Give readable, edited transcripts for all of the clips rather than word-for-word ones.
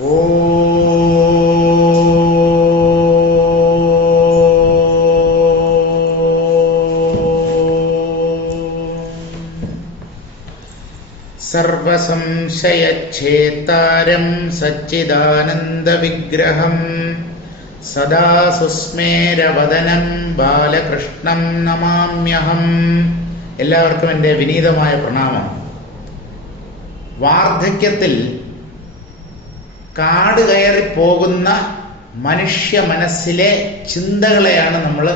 സർവസംശയച്ഛേത്താരം സച്ചിദാനന്ദവിഗ്രഹം സദാ സുസ്മേരവദനം ബാലകൃഷ്ണം നമാമ്യഹം. എല്ലാവർക്കും എൻ്റെ വിനീതമായ പ്രണാമം. വാർദ്ധക്യത്തിൽ കാട് കയറി പോകുന്ന മനുഷ്യ മനസ്സിലെ ചിന്തകളെയാണ് നമ്മൾ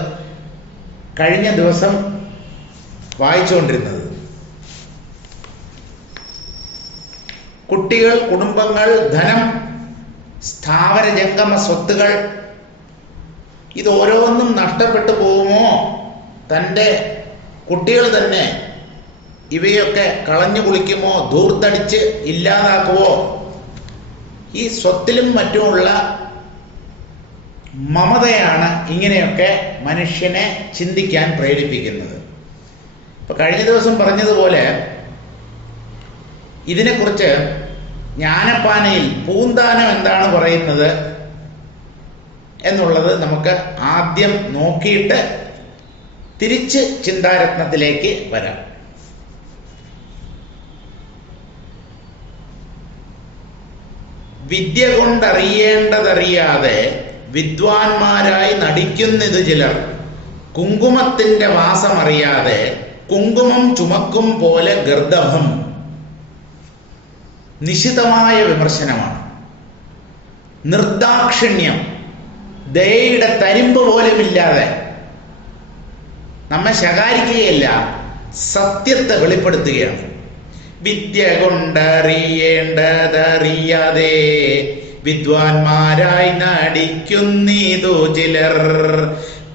കഴിഞ്ഞ ദിവസം വായിച്ചുകൊണ്ടിരുന്നത്. കുട്ടികൾ, കുടുംബങ്ങൾ, ധനം, സ്ഥാവര ജംഗമ സ്വത്തുകൾ, ഇതോരോന്നും നഷ്ടപ്പെട്ടു പോകുമോ? തൻ്റെ കുട്ടികൾ തന്നെ ഇവയൊക്കെ കളഞ്ഞു കുളിക്കുമോ? ധൂർത്തടിച്ച് ഇല്ലാതാക്കുമോ? ഈ സ്വത്തിലും മറ്റുമുള്ള മമതയാണ് ഇങ്ങനെയൊക്കെ മനുഷ്യനെ ചിന്തിക്കാൻ പ്രേരിപ്പിക്കുന്നത്. ഇപ്പൊ കഴിഞ്ഞ ദിവസം പറഞ്ഞതുപോലെ ഇതിനെക്കുറിച്ച് ജ്ഞാനപ്പാനയിൽ പൂന്താനം എന്താണ് പറയുന്നത് എന്നുള്ളത് നമുക്ക് ആദ്യം നോക്കിയിട്ട് തിരിച്ച് ചിന്താരത്നത്തിലേക്ക് വരാം. വിദ്യ കൊണ്ടറിയേണ്ടതറിയാതെ വിദ്വാൻമാരായി നടിക്കുന്നിതു ചിലർ. കുങ്കുമത്തിന്റെ വാസമറിയാതെ കുങ്കുമം ചുമക്കും പോലെ ഗർദഭം. നിശിതമായ വിമർശനമാണ്. നിർദാക്ഷിണ്യം, ദയയുടെ തരിമ്പ് പോലുമില്ലാതെ നമ്മെ ശകാരിക്കുകയല്ല, സത്യത്തെ വെളിപ്പെടുത്തുകയാണ്. വിദ്യ കൊണ്ടറിയേണ്ടതറിയാതെ വിദ്വാൻമാരായി നടിക്കുന്നിതു ചിലർ.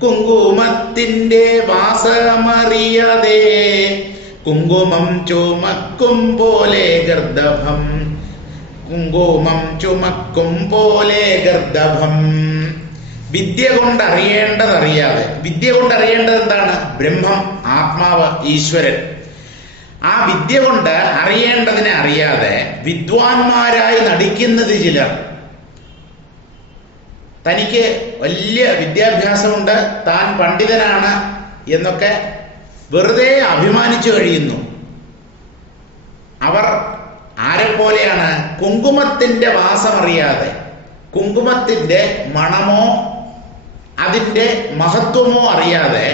കുങ്കുമത്തിന്റെ വാസമറിയാതെ കുങ്കുമം ചുമക്കും പോലെ ഗർദഭം. കുങ്കുമം ചുമക്കും പോലെ ഗർദഭം. വിദ്യ കൊണ്ടറിയേണ്ടതറിയാതെ. വിദ്യ കൊണ്ടറിയേണ്ടത് എന്താണ്? ബ്രഹ്മം, ആത്മാവ്, ഈശ്വരൻ. ആ വിദ്യ കൊണ്ട് അറിയേണ്ടതിനെ അറിയാതെ വിദ്വാൻമാരായി നടിക്കുന്നത് ചിലർ. തനിക്ക് വലിയ വിദ്യാഭ്യാസമുണ്ട്, താൻ പണ്ഡിതനാണ് എന്നൊക്കെ വെറുതെ അഭിമാനിച്ചു കഴിയുന്നു. അവർ ആരെപ്പോലെയാണ്? കുങ്കുമത്തിന്റെ വാസമറിയാതെ, കുങ്കുമത്തിന്റെ മണമോ അതിന്റെ മഹത്വമോ അറിയാതെ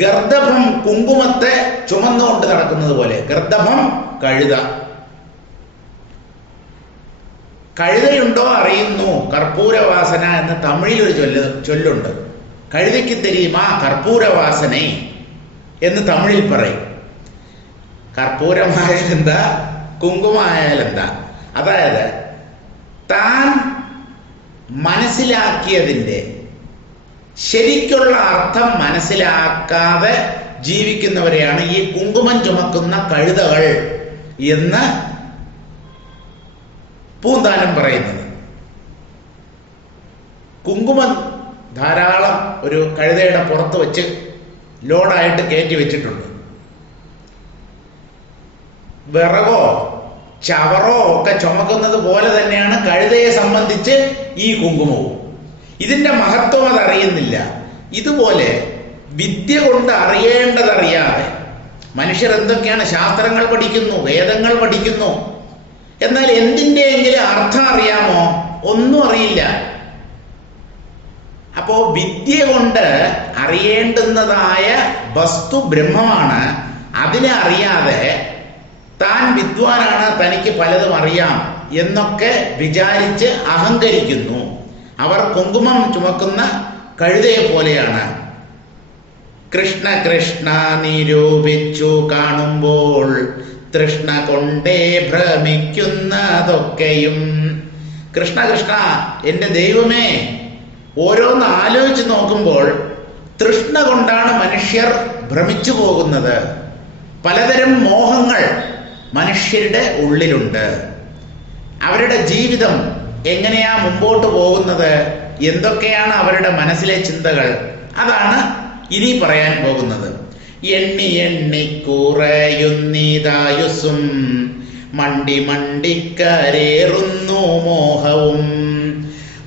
ഗർദഭം, കുങ്കുമത്തെ ചുമന്നുകൊണ്ട് നടക്കുന്നത് പോലെ. ഗർദഭം കഴുത. കഴുതയുണ്ടോ അറിയുന്നു കർപ്പൂരവാസന എന്ന് തമിഴിലൊരു ചൊല്ലുണ്ട്. കഴുതയ്ക്ക് തെരിയുമാ കർപ്പൂരവാസനൈ എന്ന് തമിഴിൽ പറയും. കർപ്പൂരമായാലെന്താ, കുങ്കുമമായാലെന്താ? അതായത് താൻ മനസ്സിലാക്കിയതിൻ്റെ ശരിക്കുള്ള അർത്ഥം മനസ്സിലാക്കാതെ ജീവിക്കുന്നവരെയാണ് ഈ കുങ്കുമം ചുമക്കുന്ന കഴുതകൾ എന്ന് പൂന്താനം പറയുന്നത്. കുങ്കുമം ധാരാളം ഒരു കഴുതയുടെ പുറത്ത് വെച്ച് ലോഡായിട്ട് കയറ്റി വെച്ചിട്ടുണ്ട്. വിറകോ ചവറോ ഒക്കെ ചുമക്കുന്നത് പോലെ തന്നെയാണ് കഴുതയെ സംബന്ധിച്ച് ഈ കുങ്കുമവും. ഇതിന്റെ മഹത്വം അതറിയുന്നില്ല. ഇതുപോലെ വിദ്യ കൊണ്ട് അറിയേണ്ടതറിയാതെ മനുഷ്യർ എന്തൊക്കെയാണ് ശാസ്ത്രങ്ങൾ പഠിക്കുന്നു, വേദങ്ങൾ പഠിക്കുന്നു, എന്നാൽ എന്തിൻ്റെയെങ്കിലും അർത്ഥം അറിയാമോ? ഒന്നും അറിയില്ല. അപ്പോ വിദ്യ കൊണ്ട് അറിയേണ്ടുന്നതായ വസ്തു ബ്രഹ്മമാണ്. അതിനെ അറിയാതെ താൻ വിദ്വാനാണ്, തനിക്ക് പലതും അറിയാം എന്നൊക്കെ വിചാരിച്ച് അഹങ്കരിക്കുന്നു. അവർ കുങ്കുമം ചുമക്കുന്ന കഴുതയെ പോലെയാണ്. കൃഷ്ണ കൃഷ്ണ നിരൂപിച്ചു കാണുമ്പോൾ തൃഷ്ണ കൊണ്ടേ ഭ്രമിക്കുന്നതൊക്കെയും. കൃഷ്ണ കൃഷ്ണ, എൻ്റെ ദൈവമേ, ഓരോന്ന് ആലോചിച്ച് നോക്കുമ്പോൾ തൃഷ്ണ കൊണ്ടാണ് മനുഷ്യർ ഭ്രമിച്ചു പോകുന്നത്. പലതരം മോഹങ്ങൾ മനുഷ്യരുടെ ഉള്ളിലുണ്ട്. അവരുടെ ജീവിതം എങ്ങനെയാ മുമ്പോട്ട് പോകുന്നത്, എന്തൊക്കെയാണ് അവരുടെ മനസ്സിലെ ചിന്തകൾ, അതാണ് ഇനി പറയാൻ പോകുന്നത്. എണ്ണി എണ്ണി കുറയുന്നിതായുസ്സും മണ്ടി മണ്ടിക്കരേറുന്നു മോഹവും.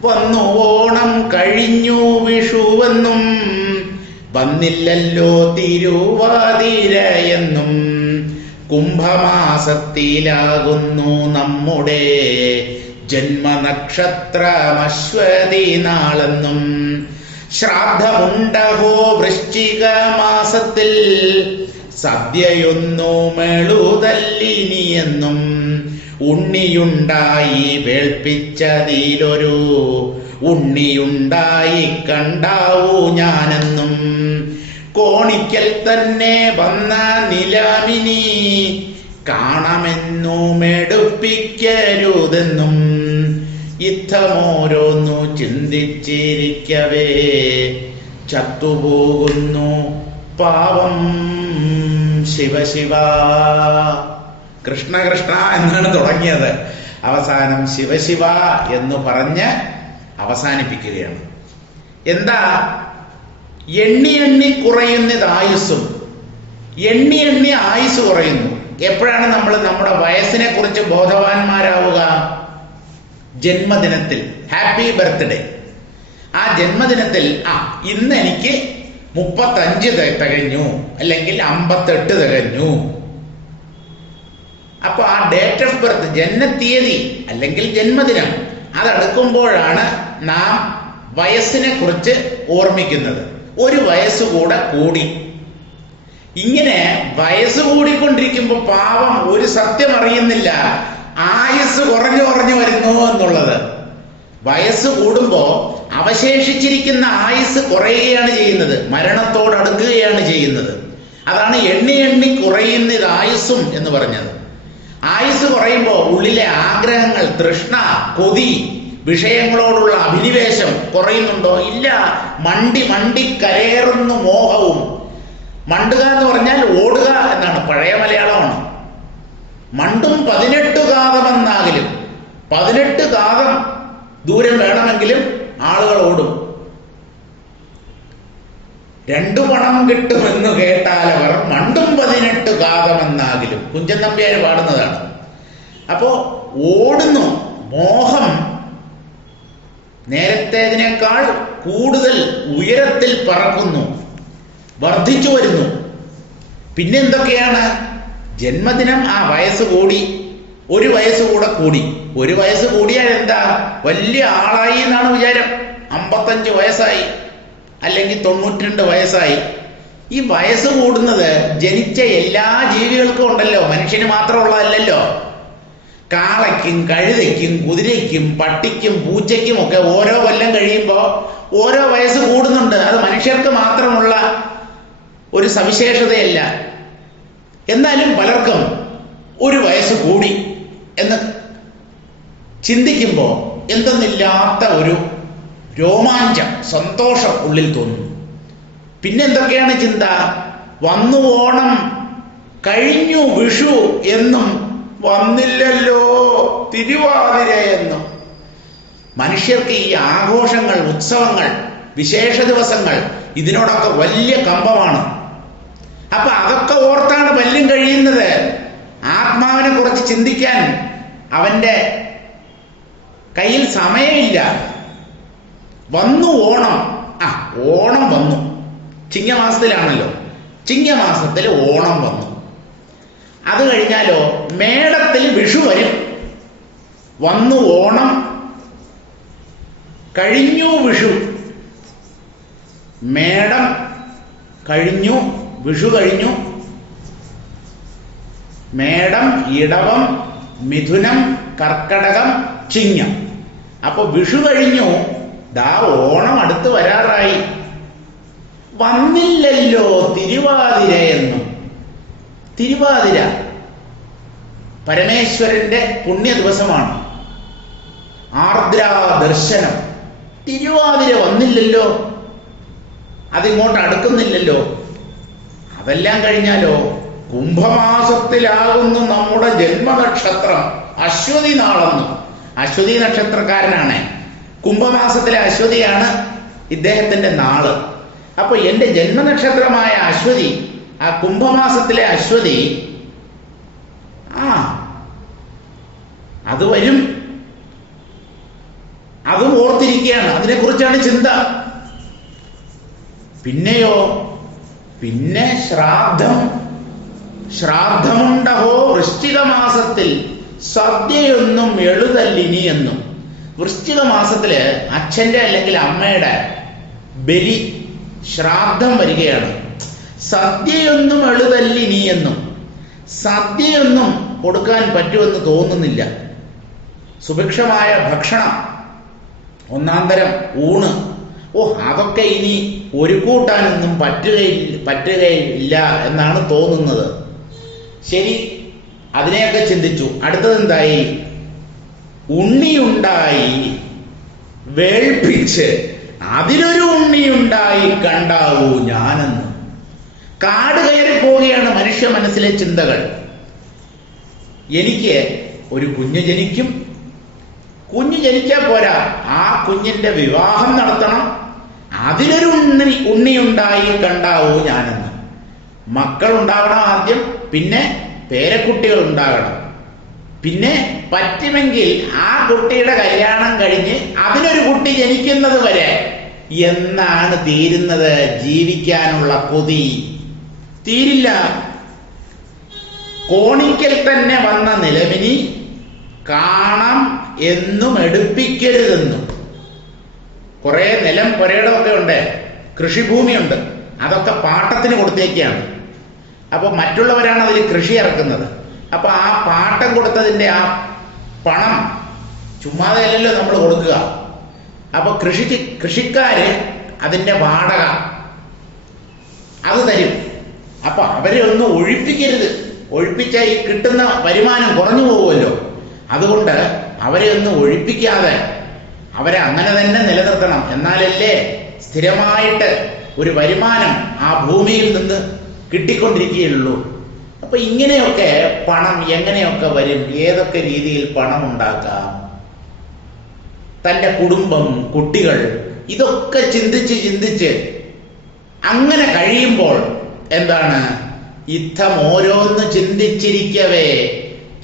വന്നു ഓണം കഴിഞ്ഞു വിഷുവെന്നും വന്നില്ലല്ലോ തിരുവാതിരയെന്നും. കുംഭമാസത്തിലാകുന്നു നമ്മുടെ ജന്മനക്ഷത്രമശ്വതി നാളെന്നും. ശ്രാദ്ധമുണ്ടഹോ വൃശ്ചിക മാസത്തിൽ സദ്യയൊന്നു മെളുതല്ലിനിയെന്നും. ഉണ്ണിയുണ്ടായി വേൾപ്പിച്ചതിലൊരു ഉണ്ണിയുണ്ടായി കണ്ടാവൂ ഞാനെന്നും. കോണിക്കൽ തന്നെ വന്ന നിലാമിനി കാണാമെന്നു മെടുപ്പിക്കരുതെന്നും. യുദ്ധമോരോന്നു ചിന്തിച്ചിരിക്കവേ ചത്തുപോകുന്നു പാവം ശിവശിവ. കൃഷ്ണ കൃഷ്ണ എന്നാണ് തുടങ്ങിയത്, അവസാനം ശിവശിവ എന്ന് പറഞ്ഞ് അവസാനിപ്പിക്കുകയാണ്. എന്താ? എണ്ണി എണ്ണി കുറയുന്നത് ആയുസ്സും. എണ്ണി എണ്ണി ആയുസ് കുറയുന്നു. എപ്പോഴാണ് നമ്മൾ നമ്മുടെ വയസ്സിനെ കുറിച്ച് ബോധവാന്മാരാവുക? ജന്മദിനത്തിൽ. Happy birthday. ആ ജന്മദിനത്തിൽ ഇന്ന് എനിക്ക് 35 തികഞ്ഞു, അല്ലെങ്കിൽ 58 തികഞ്ഞു. അപ്പൊ ആ ഡേറ്റ് ഓഫ് ബർത്ത്, ജന്മതീയതി അല്ലെങ്കിൽ ജന്മദിനം, അതടുക്കുമ്പോഴാണ് നാം വയസ്സിനെ കുറിച്ച് ഓർമ്മിക്കുന്നത്. ഒരു വയസ്സ് കൂടെ കൂടി. ഇങ്ങനെ വയസ്സ് കൂടിക്കൊണ്ടിരിക്കുമ്പോൾ പാവം ഒരു സത്യം അറിയുന്നില്ല, ആയുസ് കുറഞ്ഞു കുറഞ്ഞു വരുന്നു എന്നുള്ളത്. വയസ്സ് കൂടുമ്പോ അവശേഷിച്ചിരിക്കുന്ന ആയുസ് കുറയുകയാണ് ചെയ്യുന്നത്, മരണത്തോടടുക്കുകയാണ് ചെയ്യുന്നത്. അതാണ് എണ്ണി എണ്ണി കുറയുന്നത് ആയുസ്സും എന്ന് പറഞ്ഞത്. ആയുസ് കുറയുമ്പോൾ ഉള്ളിലെ ആഗ്രഹങ്ങൾ, തൃഷ്ണ, കൊതി, വിഷയങ്ങളോടുള്ള അഭിനിവേശം കുറയുന്നുണ്ടോ? ഇല്ല. മണ്ടി മണ്ടി കരേറുന്നു മോഹവും. മണ്ടുക എന്ന് പറഞ്ഞാൽ ഓടുക എന്നാണ്, പഴയ മലയാളമാണ്. മണ്ടും 18 കാതമെന്നാകിലും, 18 കാതം ദൂരം വേണമെങ്കിലും ആളുകൾ ഓടും. 2 പണം കിട്ടുമെന്ന് കേട്ടാലവർ മണ്ടും 18 കാതമെന്നാകിലും. കുഞ്ചൻ നമ്പ്യാർ പാടുന്നതാണ്. അപ്പോ ഓടുന്നു. മോഹം നേരത്തേതിനേക്കാൾ കൂടുതൽ ഉയരത്തിൽ പറക്കുന്നു, വർദ്ധിച്ചു വരുന്നു. പിന്നെ എന്തൊക്കെയാണ്? ജന്മദിനം, വയസ്സ് കൂടി, ഒരു വയസ്സ് കൂടെ കൂടി. ഒരു വയസ്സ് കൂടിയാൽ എന്താ? വലിയ ആളായി എന്നാണ് വിചാരം. 55 വയസ്സായി, അല്ലെങ്കിൽ 92 വയസ്സായി. ഈ വയസ്സ് കൂടുന്നത് ജനിച്ച എല്ലാ ജീവികൾക്കും ഉണ്ടല്ലോ, മനുഷ്യന് മാത്രമുള്ളതല്ലല്ലോ. കാളയ്ക്കും കഴുതയ്ക്കും കുതിരയ്ക്കും പട്ടിക്കും പൂച്ചയ്ക്കും ഒക്കെ ഓരോ കൊല്ലം കഴിയുമ്പോൾ ഓരോ വയസ്സ് കൂടുന്നുണ്ട്. അത് മനുഷ്യർക്ക് മാത്രമുള്ള ഒരു സവിശേഷതയല്ല. എന്നാലും പലർക്കും ഒരു വയസ്സ് കൂടി എന്ന് ചിന്തിക്കുമ്പോൾ എന്തെന്നില്ലാത്ത ഒരു രോമാഞ്ചം, സന്തോഷം ഉള്ളിൽ തോന്നുന്നു. പിന്നെന്തൊക്കെയാണ് ചിന്ത? വന്നു ഓണം, കഴിഞ്ഞു വിഷു എന്നും വന്നില്ലല്ലോ തിരുവാതിര എന്നും. മനുഷ്യർക്ക് ഈ ആഘോഷങ്ങൾ, ഉത്സവങ്ങൾ, വിശേഷ ദിവസങ്ങൾ, ഇതിനോടൊക്കെ വലിയ കമ്പമാണ്. അപ്പൊ അതൊക്കെ ഓർത്താണ് വല്യം കഴിയുന്നത്. ആത്മാവിനെ കുറിച്ച് ചിന്തിക്കാൻ അവന്റെ കയ്യിൽ സമയമില്ല. വന്നു ഓണം. ഓണം വന്നു. ചിങ്ങമാസത്തിലാണല്ലോ. ചിങ്ങമാസത്തിൽ ഓണം വന്നു. അത് കഴിഞ്ഞാലോ മേടത്തിൽ വിഷു വരും. വന്നു ഓണം, കഴിഞ്ഞു വിഷു. മേടം കഴിഞ്ഞു, വിഷു കഴിഞ്ഞു. മേടം, ഇടവം, മിഥുനം, കർക്കടകം, ചിങ്ങം. അപ്പൊ വിഷു കഴിഞ്ഞു, ദാ ഓണം അടുത്ത് വരാറായി. വന്നില്ലല്ലോ തിരുവാതിര എന്നും. തിരുവാതിര പരമേശ്വരന്റെ പുണ്യ ദിവസമാണ്. ആർദ്രാ ദർശനം. തിരുവാതിര വന്നില്ലല്ലോ, അതിങ്ങോട്ട് അടുക്കുന്നില്ലല്ലോ. അതെല്ലാം കഴിഞ്ഞാലോ കുംഭമാസത്തിലാകുന്നു നമ്മുടെ ജന്മനക്ഷത്രം അശ്വതി നാളെന്നു. അശ്വതി നക്ഷത്രക്കാരനാണ്. കുംഭമാസത്തിലെ അശ്വതിയാണ് ഇദ്ദേഹത്തിന്റെ നാള്. അപ്പൊ എന്റെ ജന്മനക്ഷത്രമായ അശ്വതി, ആ കുംഭമാസത്തിലെ അശ്വതി അത് വരും, അതും ഓർത്തിരിക്കുകയാണ്, അതിനെക്കുറിച്ചാണ് ചിന്ത. പിന്നെയോ, പിന്നെ ശ്രാദ്ധമുണ്ടഹോ വൃശ്ചിക മാസത്തിൽ സദ്യയൊന്നും എളുതല്ലിനിയെന്നും. വൃശ്ചിക മാസത്തില് അച്ഛന്റെ അല്ലെങ്കിൽ അമ്മയുടെ ബലി ശ്രാദ്ധം വരികയാണ്. സദ്യയൊന്നും എളുതല്ലിനിയെന്നും. സദ്യയൊന്നും കൊടുക്കാൻ പറ്റുമെന്ന് തോന്നുന്നില്ല. സുഭിക്ഷമായ ഭക്ഷണം, ഒന്നാം തരം ഊണ്, അതൊക്കെ ഇനി ഒരുക്കൂട്ടാനൊന്നും പറ്റുകയില്ല എന്നാണ് തോന്നുന്നത്. ശരി, അതിനെയൊക്കെ ചിന്തിച്ചു. അടുത്തതെന്തായി? ഉണ്ണിയുണ്ടായി വേൾപ്പിച്ച് അതിലൊരു ഉണ്ണിയുണ്ടായി കണ്ടാവൂ ഞാനെന്ന്. കാട് കയറി പോവുകയാണ് മനുഷ്യ മനസ്സിലെ ചിന്തകൾ. എനിക്ക് ഒരു കുഞ്ഞ് ജനിക്കും, കുഞ്ഞ് ജനിച്ചാൽ പോരാ, ആ കുഞ്ഞിന്റെ വിവാഹം നടത്തണം, അതിലൊരു ഉണ്ണിയുണ്ടായി കണ്ടാവൂ ഞാനെന്ന്. മക്കൾ ഉണ്ടാകണം ആദ്യം, പിന്നെ പേരക്കുട്ടികൾ ഉണ്ടാകണം, പിന്നെ പറ്റുമെങ്കിൽ ആ കുട്ടിയുടെ കല്യാണം കഴിഞ്ഞ് അതിനൊരു കുട്ടി ജനിക്കുന്നത് വരെ എന്നാണ് തീരുന്നത് ജീവിക്കാനുള്ള കൊതി. തീരില്ല. കോണിക്കൽ തന്നെ വന്ന നിലവിനി കാണാം എന്നും എടുപ്പിക്കരുതെന്നും. കുറെ നിലം പുരയിടമൊക്കെ ഉണ്ട്, കൃഷിഭൂമിയുണ്ട്, അതൊക്കെ പാട്ടത്തിന് കൊടുത്തേക്കാണ്. അപ്പൊ മറ്റുള്ളവരാണ് അതിൽ കൃഷി ഇറക്കുന്നത്. അപ്പൊ ആ പാട്ടം കൊടുത്തതിന്റെ ആ പണം ചുമ്മാതെ അല്ലല്ലോ നമ്മൾ കൊടുക്കുക. അപ്പൊ കൃഷിക്കാര് അതിന്റെ വാടക അത് തരും. അപ്പൊ അവരെ ഒന്ന് ഒഴിപ്പിക്കരുത്. ഒഴിപ്പിച്ചാൽ ഈ കിട്ടുന്ന വരുമാനം കുറഞ്ഞു പോകുമല്ലോ. അതുകൊണ്ട് അവരെ ഒന്ന് ഒഴിപ്പിക്കാതെ അവരെ അങ്ങനെ തന്നെ നിലനിർത്തണം. എന്നാലല്ലേ സ്ഥിരമായിട്ട് ഒരു വരുമാനം ആ ഭൂമിയിൽ നിന്ന് കിട്ടിക്കൊണ്ടിരിക്കുകയുള്ളൂ. അപ്പൊ ഇങ്ങനെയൊക്കെ പണം എങ്ങനെയൊക്കെ വരും, ഏതൊക്കെ രീതിയിൽ പണം ഉണ്ടാക്കാം, തന്റെ കുടുംബം, കുട്ടികൾ, ഇതൊക്കെ ചിന്തിച്ച് അങ്ങനെ കഴിയുമ്പോൾ എന്താണ്? യുദ്ധം ഓരോന്ന് ചിന്തിച്ചിരിക്കവേ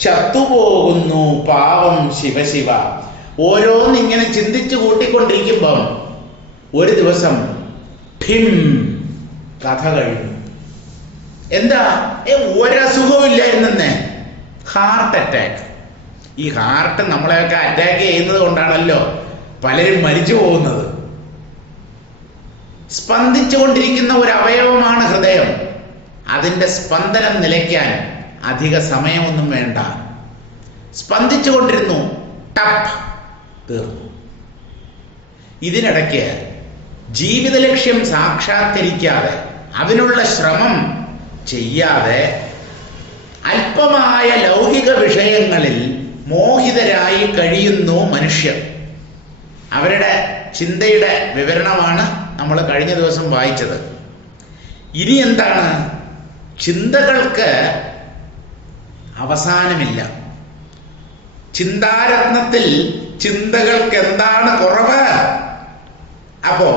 ചത്തുപോകുന്നു പാവം ശിവശിവ. ഓരോന്നിങ്ങനെ ചിന്തിച്ചു കൂട്ടിക്കൊണ്ടിരിക്കുമ്പം ഒരു ദിവസം ഠിം, കഥ കഴിഞ്ഞു. എന്താ? ഒരസുഖമില്ലായിരുന്നെ, ഹാർട്ട് അറ്റാക്ക്. ഈ ഹാർട്ട് നമ്മളെയൊക്കെ അറ്റാക്ക് ചെയ്യുന്നത് കൊണ്ടാണല്ലോ പലരും മരിച്ചു പോകുന്നത്. സ്പന്ദിച്ചുകൊണ്ടിരിക്കുന്ന ഒരു അവയവമാണ് ഹൃദയം. അതിന്റെ സ്പന്ദനം നിലയ്ക്കാൻ അധിക സമയമൊന്നും വേണ്ട. സ്പന്ദിച്ചുകൊണ്ടിരുന്നു, ടപ്പ്, തീർന്നു. ഇതിനിടയ്ക്ക് ജീവിത ലക്ഷ്യം സാക്ഷാത്കരിക്കാതെ, അതിനുള്ള ശ്രമം ചെയ്യാതെ അല്പമായ ലൗകിക വിഷയങ്ങളിൽ മോഹിതരായി കഴിയുന്നു മനുഷ്യർ. അവരുടെ ചിന്തയുടെ വിവരണമാണ് നമ്മൾ കഴിഞ്ഞ ദിവസം വായിച്ചത്. ഇനി എന്താണ്? ചിന്തകൾക്ക് അവസാനമില്ല. ചിന്താരത്നത്തിൽ ചിന്തകൾക്ക് എന്താണ് കുറവ്? അപ്പോ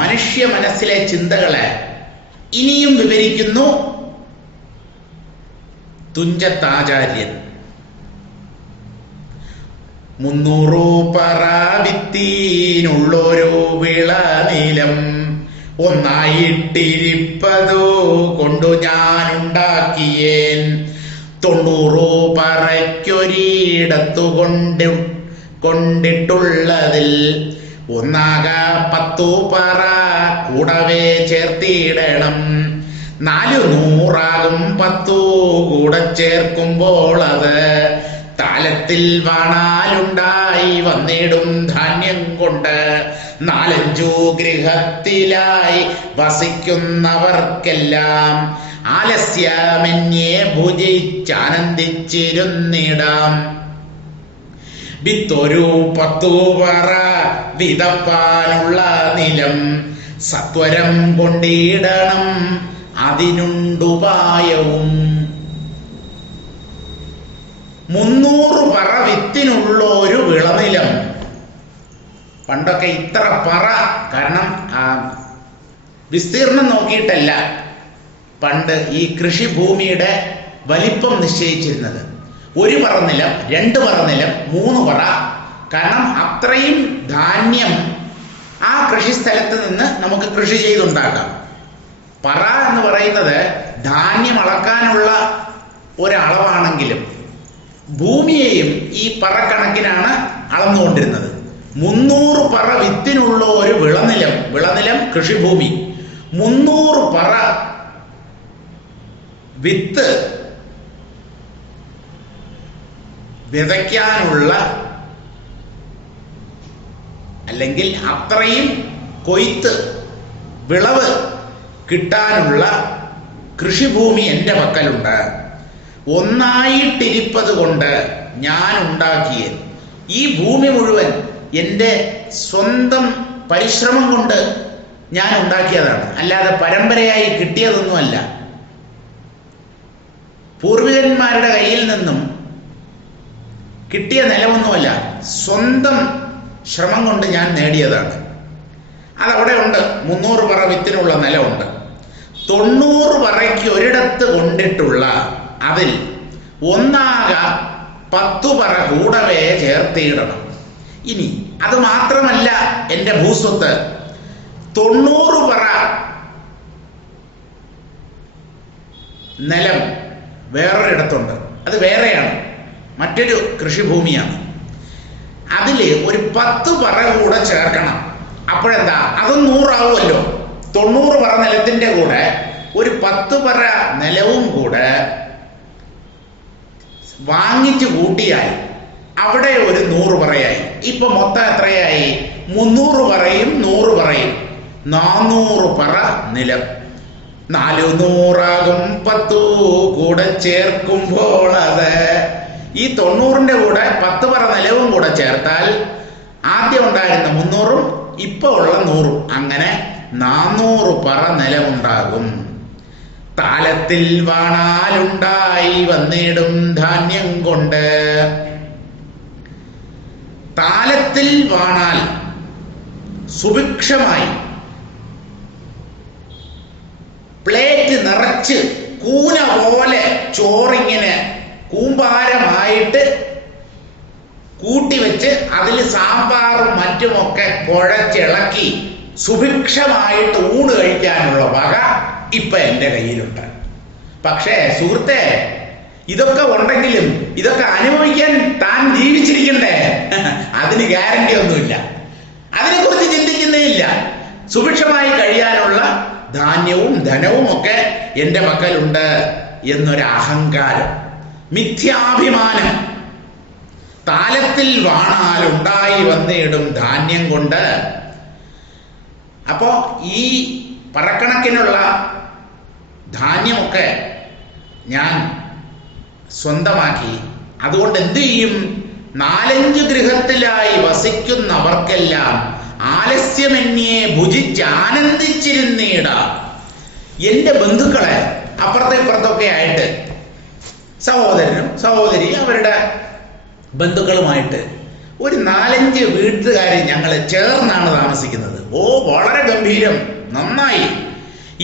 മനുഷ്യ മനസ്സിലെ ചിന്തകളെ ഇനിയും വിവരിക്കുന്നു തുഞ്ചത്താചാര്യൻ. 300 പറ വിത്തീനുള്ളൊരു വിളനിലം ഒന്നായിട്ടിരിപ്പതു കൊണ്ടു ഞാനുണ്ടാക്കിയേൻ. 90 പറയ്ക്കൊരിടത്തു കൊണ്ടിട്ടുള്ളതിൽ ഒന്നാക 10 പറ കൂടവേ ചേർത്തിടണം. 400 10 കൂടെ ചേർക്കുമ്പോൾ അത് താലത്തിൽ വാണാലുണ്ടായി വന്നിടും ധാന്യം കൊണ്ട്. 4-5 ഗൃഹത്തിലായി വസിക്കുന്നവർക്കെല്ലാം ആലസ്യമന്യേ ഭുജിച്ചാനന്ദിച്ചിരുന്നിടാം. വിത്തൊരു 10 പറ വിതപ്പാനുള്ള നിലം സത്വരം കൊണ്ടിടണം, അതിനുണ്ടുപായവും. 300 പറ വിത്തിനുള്ള ഒരു വിളനിലം. പണ്ടൊക്കെ ഇത്ര പറ, കാരണം വിസ്തീർണം നോക്കിയിട്ടല്ല പണ്ട് ഈ കൃഷിഭൂമിയുടെ വലിപ്പം നിശ്ചയിച്ചിരുന്നത്. 1 പറ നിലം, 2 പറ നിലം, 3 പറ. കാരണം അത്രയും ധാന്യം ആ കൃഷിസ്ഥലത്ത് നിന്ന് നമുക്ക് കൃഷി ചെയ്തുണ്ടാക്കാം. പറ എന്ന് പറയുന്നത് ധാന്യം അളക്കാനുള്ള ഒരളവാണെങ്കിലും ഭൂമിയെയും ഈ പറക്കണക്കിനാണ് അളന്നുകൊണ്ടിരുന്നത്. 300 പറ വിത്തിനുള്ള ഒരു വിളനിലം കൃഷിഭൂമി, 300 പറ വിത്ത് വിതയ്ക്കാനുള്ള, അല്ലെങ്കിൽ അത്രയും കൊയ്ത്ത് വിളവ് കിട്ടാനുള്ള കൃഷിഭൂമി എൻ്റെ പക്കലുണ്ട്. ഒന്നായിട്ടിരിപ്പത് കൊണ്ട് ഞാൻ ഉണ്ടാക്കിയ ഈ ഭൂമി മുഴുവൻ എൻ്റെ സ്വന്തം പരിശ്രമം കൊണ്ട് ഞാൻ ഉണ്ടാക്കിയതാണ്, അല്ലാതെ പരമ്പരയായി കിട്ടിയതൊന്നുമല്ല. പൂർവികന്മാരുടെ കയ്യിൽ നിന്നും കിട്ടിയ നിലമൊന്നുമല്ല, സ്വന്തം ശ്രമം കൊണ്ട് ഞാൻ നേടിയതാണ്. അതവിടെ ഉണ്ട്. 300 പറ വിത്തിനുള്ള നിലമുണ്ട്. 90 പറയ്ക്ക് ഒരിടത്ത് കൊണ്ടിട്ടുള്ള അതിൽ ഒന്നാക 10 പറ കൂടവേ ചേർത്തിയിടണം. ഇനി അത് മാത്രമല്ല എൻ്റെ ഭൂസ്വത്ത്. 90 പറ നിലം വേറൊരിടത്തുണ്ട്, അത് വേറെയാണ്, മറ്റൊരു കൃഷിഭൂമിയാണ്. അതിൽ ഒരു 10 പറ കൂടെ ചേർക്കണം. അപ്പോഴെന്താ, അതും 100 ആവുമല്ലോ. 90 പറ നിലത്തിന്റെ കൂടെ ഒരു 10 പറ നിലവും കൂടെ വാങ്ങിച്ചു കൂട്ടിയാൽ അവിടെ ഒരു 100 പറയായി. ഇപ്പൊ മൊത്തം എത്രയായി? 300 പറയും 100 പറയും 400 പറ നിലം. 400 ആകും 10 കൂടെ ചേർക്കുമ്പോൾ അത് ഈ 90ന്റെ കൂടെ 10 പറ നിലവും കൂടെ ചേർത്താൽ ആദ്യം ഉണ്ടായിരുന്ന 300ഉം ഇപ്പൊ ഉള്ള 100ഉം, അങ്ങനെ 400 പറ നിലമുണ്ടാകും. താലത്തിൽ വാണാലുണ്ടായി വന്നിടും ധാന്യം കൊണ്ട്. താലത്തിൽ വാണാൽ സുഭിക്ഷമായി പ്ലേറ്റ് നിറച്ച് കൂന പോലെ ചോറിങ്ങനെ കൂമ്പാരമായിട്ട് കൂട്ടിവെച്ച് അതിൽ സാമ്പാറും മറ്റുമൊക്കെ കുഴച്ചിളക്കി സുഭിക്ഷമായിട്ട് ഊണ് കഴിക്കാനുള്ള വക ഇപ്പൊ എൻ്റെ കയ്യിലുണ്ട്. പക്ഷേ സുഹൃത്തെ, ഇതൊക്കെ ഉണ്ടെങ്കിലും ഇതൊക്കെ അനുഭവിക്കാൻ താൻ ജീവിച്ചിരിക്കണ്ടേ? അതിന് ഗ്യാരണ്ടി ഒന്നുമില്ല, അതിനെക്കുറിച്ച് ചിന്തിക്കുന്നേ ഇല്ല. സുഭിക്ഷമായി കഴിയാനുള്ള ധാന്യവും ധനവും ഒക്കെ എൻ്റെ പക്കലുണ്ട് എന്നൊരു അഹങ്കാരം, മിഥ്യാഭിമാനം. താലത്തിൽ വാണാലുണ്ടായി വന്നിടും ധാന്യം കൊണ്ട്. അപ്പോ ഈ പറക്കണക്കിനുള്ള ധാന്യമൊക്കെ ഞാൻ സ്വന്തമാക്കി. അതുകൊണ്ട് എന്തു ചെയ്യും? 4-5 ഗൃഹത്തിലായി വസിക്കുന്നവർക്കെല്ലാം ആലസ്യമന്യേ ഭുജിച്ച് ആനന്ദിച്ചിരുന്നീട. എൻ്റെ ബന്ധുക്കളെ അപ്പുറത്തെ ഇപ്പുറത്തൊക്കെ ആയിട്ട്, സഹോദരനും സഹോദരി അവരുടെ ബന്ധുക്കളുമായിട്ട് ഒരു 4-5 വീട്ടുകാരെ ഞങ്ങൾ ചേർന്നാണ് താമസിക്കുന്നത്. ഓ, വളരെ ഗംഭീരം, നന്നായി.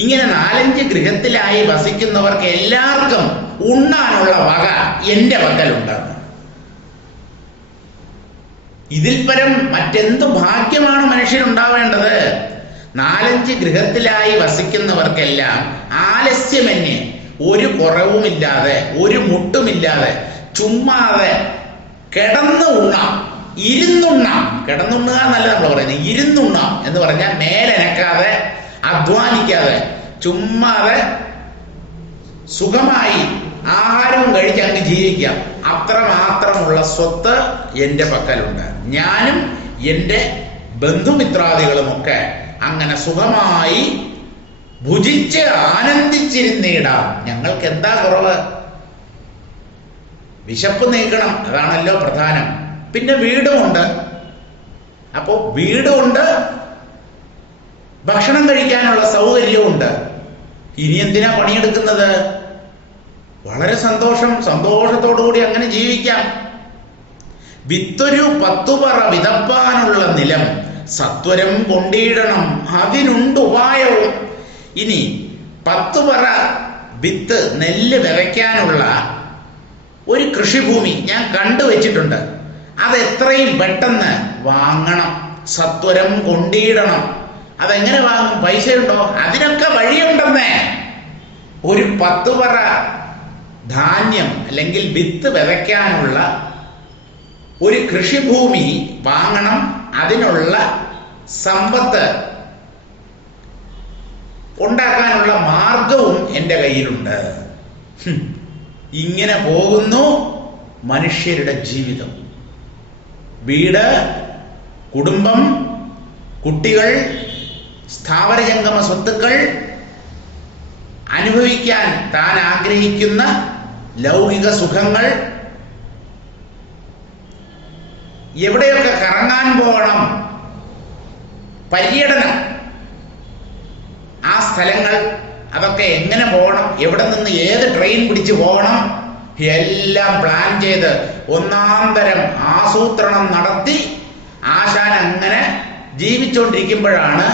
ഇങ്ങനെ 4-5 ഗൃഹത്തിലായി വസിക്കുന്നവർക്ക് എല്ലാവർക്കും ഉണ്ണാനുള്ള വക എൻ്റെ പക്കലുണ്ടാകും. ഇതിൽ പരം മറ്റെന്ത് ഭാഗ്യമാണ് മനുഷ്യനുണ്ടാവേണ്ടത്? 4-5 ഗൃഹത്തിലായി വസിക്കുന്നവർക്കെല്ലാം ആലസ്യമന്യേ, ഒരു കുറവുമില്ലാതെ ഒരു മുട്ടുമില്ലാതെ ചുമ്മാതെ കിടന്ന് ഉണ്ണാം, ഇരുന്നുണ്ണാം. കിടന്നുണ്ണുക എന്നല്ല നമ്മൾ പറയുന്നത്, ഇരുന്നുണ്ണാം എന്ന് പറഞ്ഞാൽ മേലനക്കാതെ അധ്വാനിക്കാതെ ചുമ്മാതെ സുഖമായി ആഹാരവും കഴിച്ച് അങ്ങ് ജീവിക്കാം. അത്രമാത്രമുള്ള സ്വത്ത് എൻ്റെ പക്കലുണ്ട്. ഞാനും എൻ്റെ ബന്ധുമിത്രാദികളുമൊക്കെ അങ്ങനെ സുഖമായി ഭുജിച്ച് ആനന്ദിച്ചിരുന്നിടാം. ഞങ്ങൾക്ക് എന്താ കുറവ്? വിശപ്പ് നീക്കണം, അതാണല്ലോ പ്രധാനം. പിന്നെ വീടുമുണ്ട്. അപ്പോ വീടുമുണ്ട്, ഭക്ഷണം കഴിക്കാനുള്ള സൗകര്യമുണ്ട്. ഇനി എന്തിനാ പണിയെടുക്കുന്നത്? വളരെ സന്തോഷത്തോടു കൂടി അങ്ങനെ ജീവിക്കാം. വിത്തൊരു 10 പറ വിതപ്പാനുള്ള നിലം സത്വരം കൊണ്ടിടണം, അതിനുണ്ട് ഉപായവും. ഇനി 10 പറ വിത്ത് നെല്ല് വിതയ്ക്കാനുള്ള ഒരു കൃഷിഭൂമി ഞാൻ കണ്ടുവച്ചിട്ടുണ്ട്. അത് എത്രയും പെട്ടെന്ന് വാങ്ങണം, സത്വരം കൊണ്ടിടണം. അതെങ്ങനെ വാങ്ങും? പൈസയുണ്ടോ? അതിനൊക്കെ വഴിയുണ്ടെന്നേ. ഒരു 10 പറ ധാന്യം അല്ലെങ്കിൽ വിത്ത് വിതയ്ക്കാനുള്ള ഒരു കൃഷിഭൂമി വാങ്ങണം. അതിനുള്ള സമ്പത്ത് ഉണ്ടാക്കാനുള്ള മാർഗവും എൻ്റെ കയ്യിലുണ്ട്. ഇങ്ങനെ പോകുന്നു മനുഷ്യരുടെ ജീവിതം. വീട്, കുടുംബം, കുട്ടികൾ, സ്ഥാവരജംഗമ സ്വത്തുക്കൾ, അനുഭവിക്കാൻ താൻ ആഗ്രഹിക്കുന്ന ലൗകിക സുഖങ്ങൾ, എവിടെയൊക്കെ കറങ്ങാൻ പോകണം, പര്യടനം, ആ സ്ഥലങ്ങൾ, അതൊക്കെ എങ്ങനെ പോകണം, എവിടെ നിന്ന് ഏത് ട്രെയിൻ പിടിച്ച് പോകണം, എല്ലാം പ്ലാൻ ചെയ്ത് ഒന്നാം തരം ആസൂത്രണം നടത്തി ആശാൻ അങ്ങനെ ജീവിച്ചുകൊണ്ടിരിക്കുമ്പോഴാണ്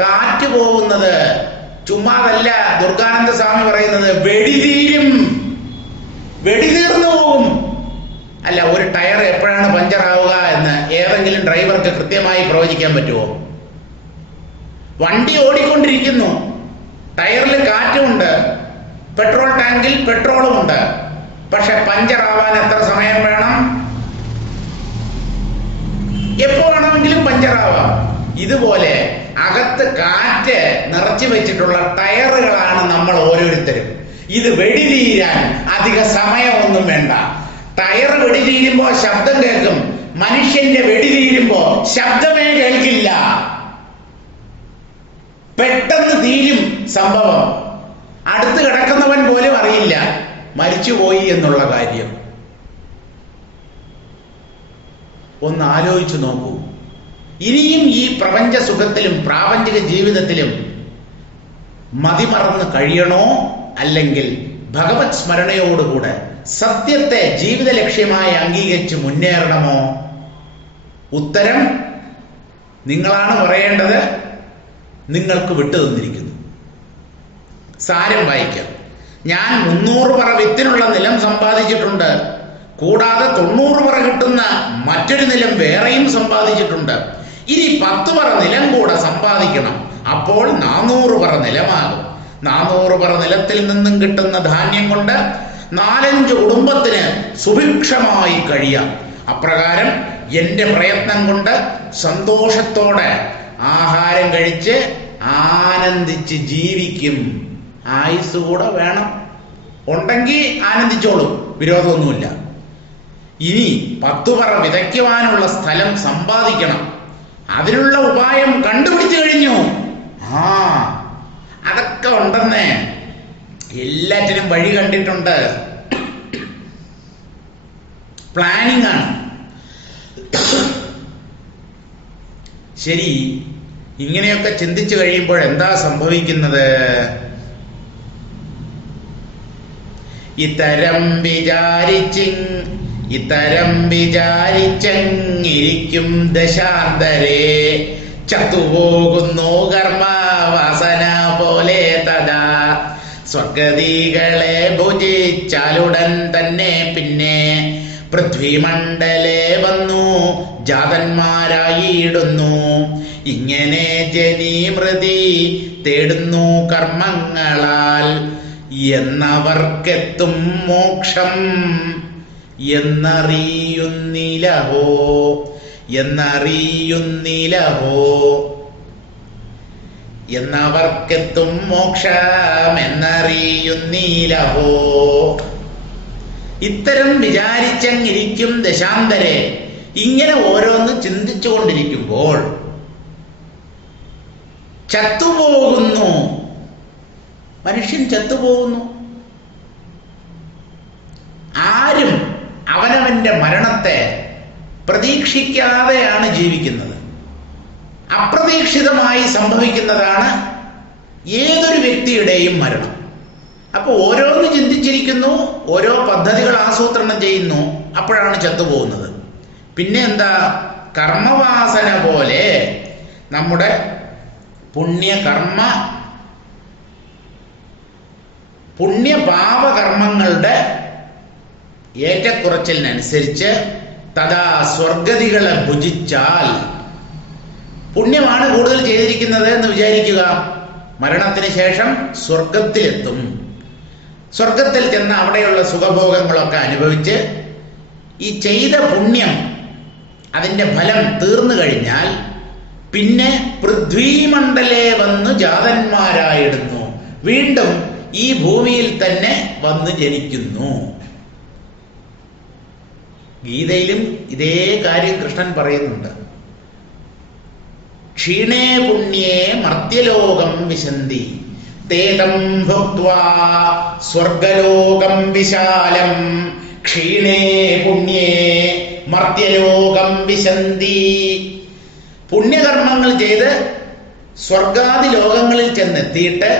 കാറ്റ് പോകുന്നത്. ചുമ്മാതല്ല ദുർഗാനന്ദ സ്വാമി പറയുന്നത്, വെടിതീരും, വെടിതീർന്നു പോകും. അല്ല, ഒരു ടയർ എപ്പോഴാണ് പഞ്ചറാവുക എന്ന് ഏതെങ്കിലും ഡ്രൈവർക്ക് കൃത്യമായി പ്രവചിക്കാൻ പറ്റുമോ? വണ്ടി ഓടിക്കൊണ്ടിരിക്കുന്നു, ടയറിൽ കാറ്റുമുണ്ട്, പെട്രോൾ ടാങ്കിൽ പെട്രോളും ഉണ്ട്. പക്ഷെ പഞ്ചറാവാൻ എത്ര സമയം വേണം? എപ്പോ വേണമെങ്കിലും പഞ്ചറാവാം. ഇതുപോലെ അകത്ത് കാറ്റ് നിറച്ചു വെച്ചിട്ടുള്ള ടയറുകളാണ് നമ്മൾ ഓരോരുത്തരും. ഇത് വെടിതീരാൻ അധിക സമയമൊന്നും വേണ്ട. ടയർ വെടിതീരുമ്പോ ശബ്ദം കേൾക്കും, മനുഷ്യന്റെ വെടിതീരുമ്പോ ശബ്ദമേ കേൾക്കില്ല. പെട്ടെന്ന് തീരും സംഭവം. അടുത്ത് കിടക്കുന്നവൻ പോലും അറിയില്ല മരിച്ചുപോയി എന്നുള്ള കാര്യം. ഒന്ന് ആലോചിച്ചു നോക്കൂ. ഇനിയും ഈ പ്രപഞ്ച സുഖത്തിലും പ്രാപഞ്ചിക ജീവിതത്തിലും മതിമറന്ന് കഴിയണോ, അല്ലെങ്കിൽ ഭഗവത് സ്മരണയോടുകൂടെ സത്യത്തെ ജീവിത ലക്ഷ്യമായി അംഗീകരിച്ച് മുന്നേറണമോ? ഉത്തരം നിങ്ങളാണ് പറയേണ്ടത്. നിങ്ങൾക്ക് വിട്ടുതന്നിരിക്കുന്നു. സാരം വായിക്കാം. ഞാൻ 300 പറ വിത്തിനുള്ള നിലം സമ്പാദിച്ചിട്ടുണ്ട്. കൂടാതെ 90 പറ കിട്ടുന്ന മറ്റൊരു നിലം വേറെയും സമ്പാദിച്ചിട്ടുണ്ട്. ഇനി 10 പറ നിലം കൂടെ സമ്പാദിക്കണം. അപ്പോൾ 400 പറ നിലമാകും. 400 പറ നിലത്തിൽ നിന്നും കിട്ടുന്ന ധാന്യം കൊണ്ട് 4-5 കുടുംബത്തിന് സുഭിക്ഷമായി കഴിയാം. അപ്രകാരം എൻ്റെ പ്രയത്നം കൊണ്ട് സന്തോഷത്തോടെ ആഹാരം കഴിച്ച് ആനന്ദിച്ച് ജീവിക്കും. ആയുസ് കൂടെ വേണം. ഉണ്ടെങ്കിൽ ആനന്ദിച്ചോളും, വിരോധമൊന്നുമില്ല. ഇനി 10 പറ വിതയ്ക്കുവാനുള്ള സ്ഥലം സമ്പാദിക്കണം. അതിനുള്ള ഉപായം കണ്ടുപിടിച്ചു കഴിഞ്ഞു. അതൊക്കെ ഉണ്ടെന്നേ. എല്ലാറ്റിനും വഴി കണ്ടിട്ടുണ്ട്. പ്ലാനിങ് ആണ്. ശരി, ഇങ്ങനെയൊക്കെ ചിന്തിച്ചു കഴിയുമ്പോൾ എന്താ സംഭവിക്കുന്നത്? ഇത്തരം വിചാരിച്ചങ്ങിരിക്കും ദശാന്തരേ, ചത്തുപോകുന്നു കർമ്മവാസന പോലെ തഥാ. സ്വർഗതികളെ ഭുജിച്ചാലുടൻ തന്നെ പിന്നെ പൃഥ്വിമണ്ഡലേ വന്നു ജാതന്മാരായിടുന്നു. ഇങ്ങനെ ജനീമൃതി തേടുന്നു കർമ്മങ്ങളാൽ എന്നവർക്കെത്തും മോക്ഷം എന്നറിയുന്നിലഹോ. എന്നവർക്കെത്തും മോക്ഷം എന്നറിയുന്നിലഹോ. ഇത്തരം വിചാരിച്ചങ്ങിരിക്കും ദശാന്തരെ. ഇങ്ങനെ ഓരോന്ന് ചിന്തിച്ചുകൊണ്ടിരിക്കുമ്പോൾ ചത്തുപോകുന്നു മനുഷ്യൻ, ചത്തുപോകുന്നു. ആരും അവനവന്റെ മരണത്തെ പ്രതീക്ഷിക്കാതെയാണ് ജീവിക്കുന്നത്. അപ്രതീക്ഷിതമായി സംഭവിക്കുന്നതാണ് ഏതൊരു വ്യക്തിയുടെയും മരണം. അപ്പോൾ ഓരോന്ന് ചിന്തിച്ചിരിക്കുന്നു, ഓരോ പദ്ധതികൾ ആസൂത്രണം ചെയ്യുന്നു, അപ്പോഴാണ് ചത്തുപോകുന്നത്. പിന്നെ എന്താ? കർമ്മവാസന പോലെ നമ്മുടെ പുണ്യപാപകർമ്മങ്ങളുടെ ഏറ്റക്കുറച്ചിലിനനുസരിച്ച് തഥാ സ്വർഗതികളെ ഭുജിച്ചാൽ, പുണ്യമാണ് കൂടുതൽ ചെയ്തിരിക്കുന്നത് എന്ന് വിചാരിക്കുക, മരണത്തിന് ശേഷം സ്വർഗത്തിലെത്തും. സ്വർഗത്തിൽ ചെന്ന് അവിടെയുള്ള സുഖഭോഗങ്ങളൊക്കെ അനുഭവിച്ച് ഈ ചെയ്ത പുണ്യം അതിൻ്റെ ഫലം തീർന്നു കഴിഞ്ഞാൽ പിന്നെ പൃഥ്വീമണ്ഡലേ വന്നു ജാതന്മാരായിടുന്നു, വീണ്ടും ഈ ഭൂമിയിൽ തന്നെ വന്ന് ജനിക്കുന്നു. ഗീതയിലും ഇതേ കാര്യം കൃഷ്ണൻ പറയുന്നുണ്ട്. ക്ഷീണേ പുണ്യേ മർത്യലോകം വിശന്തി തേതം ഭുക്ത്വാ സ്വർഗലോകം വിശാലം ക്ഷീണേ പുണ്യേ മർത്യലോകം വിശന്തി. പുണ്യകർമ്മങ്ങൾ ചെയ്ത് സ്വർഗാദി ലോകങ്ങളിൽ ചെന്നെത്തിയിട്ട്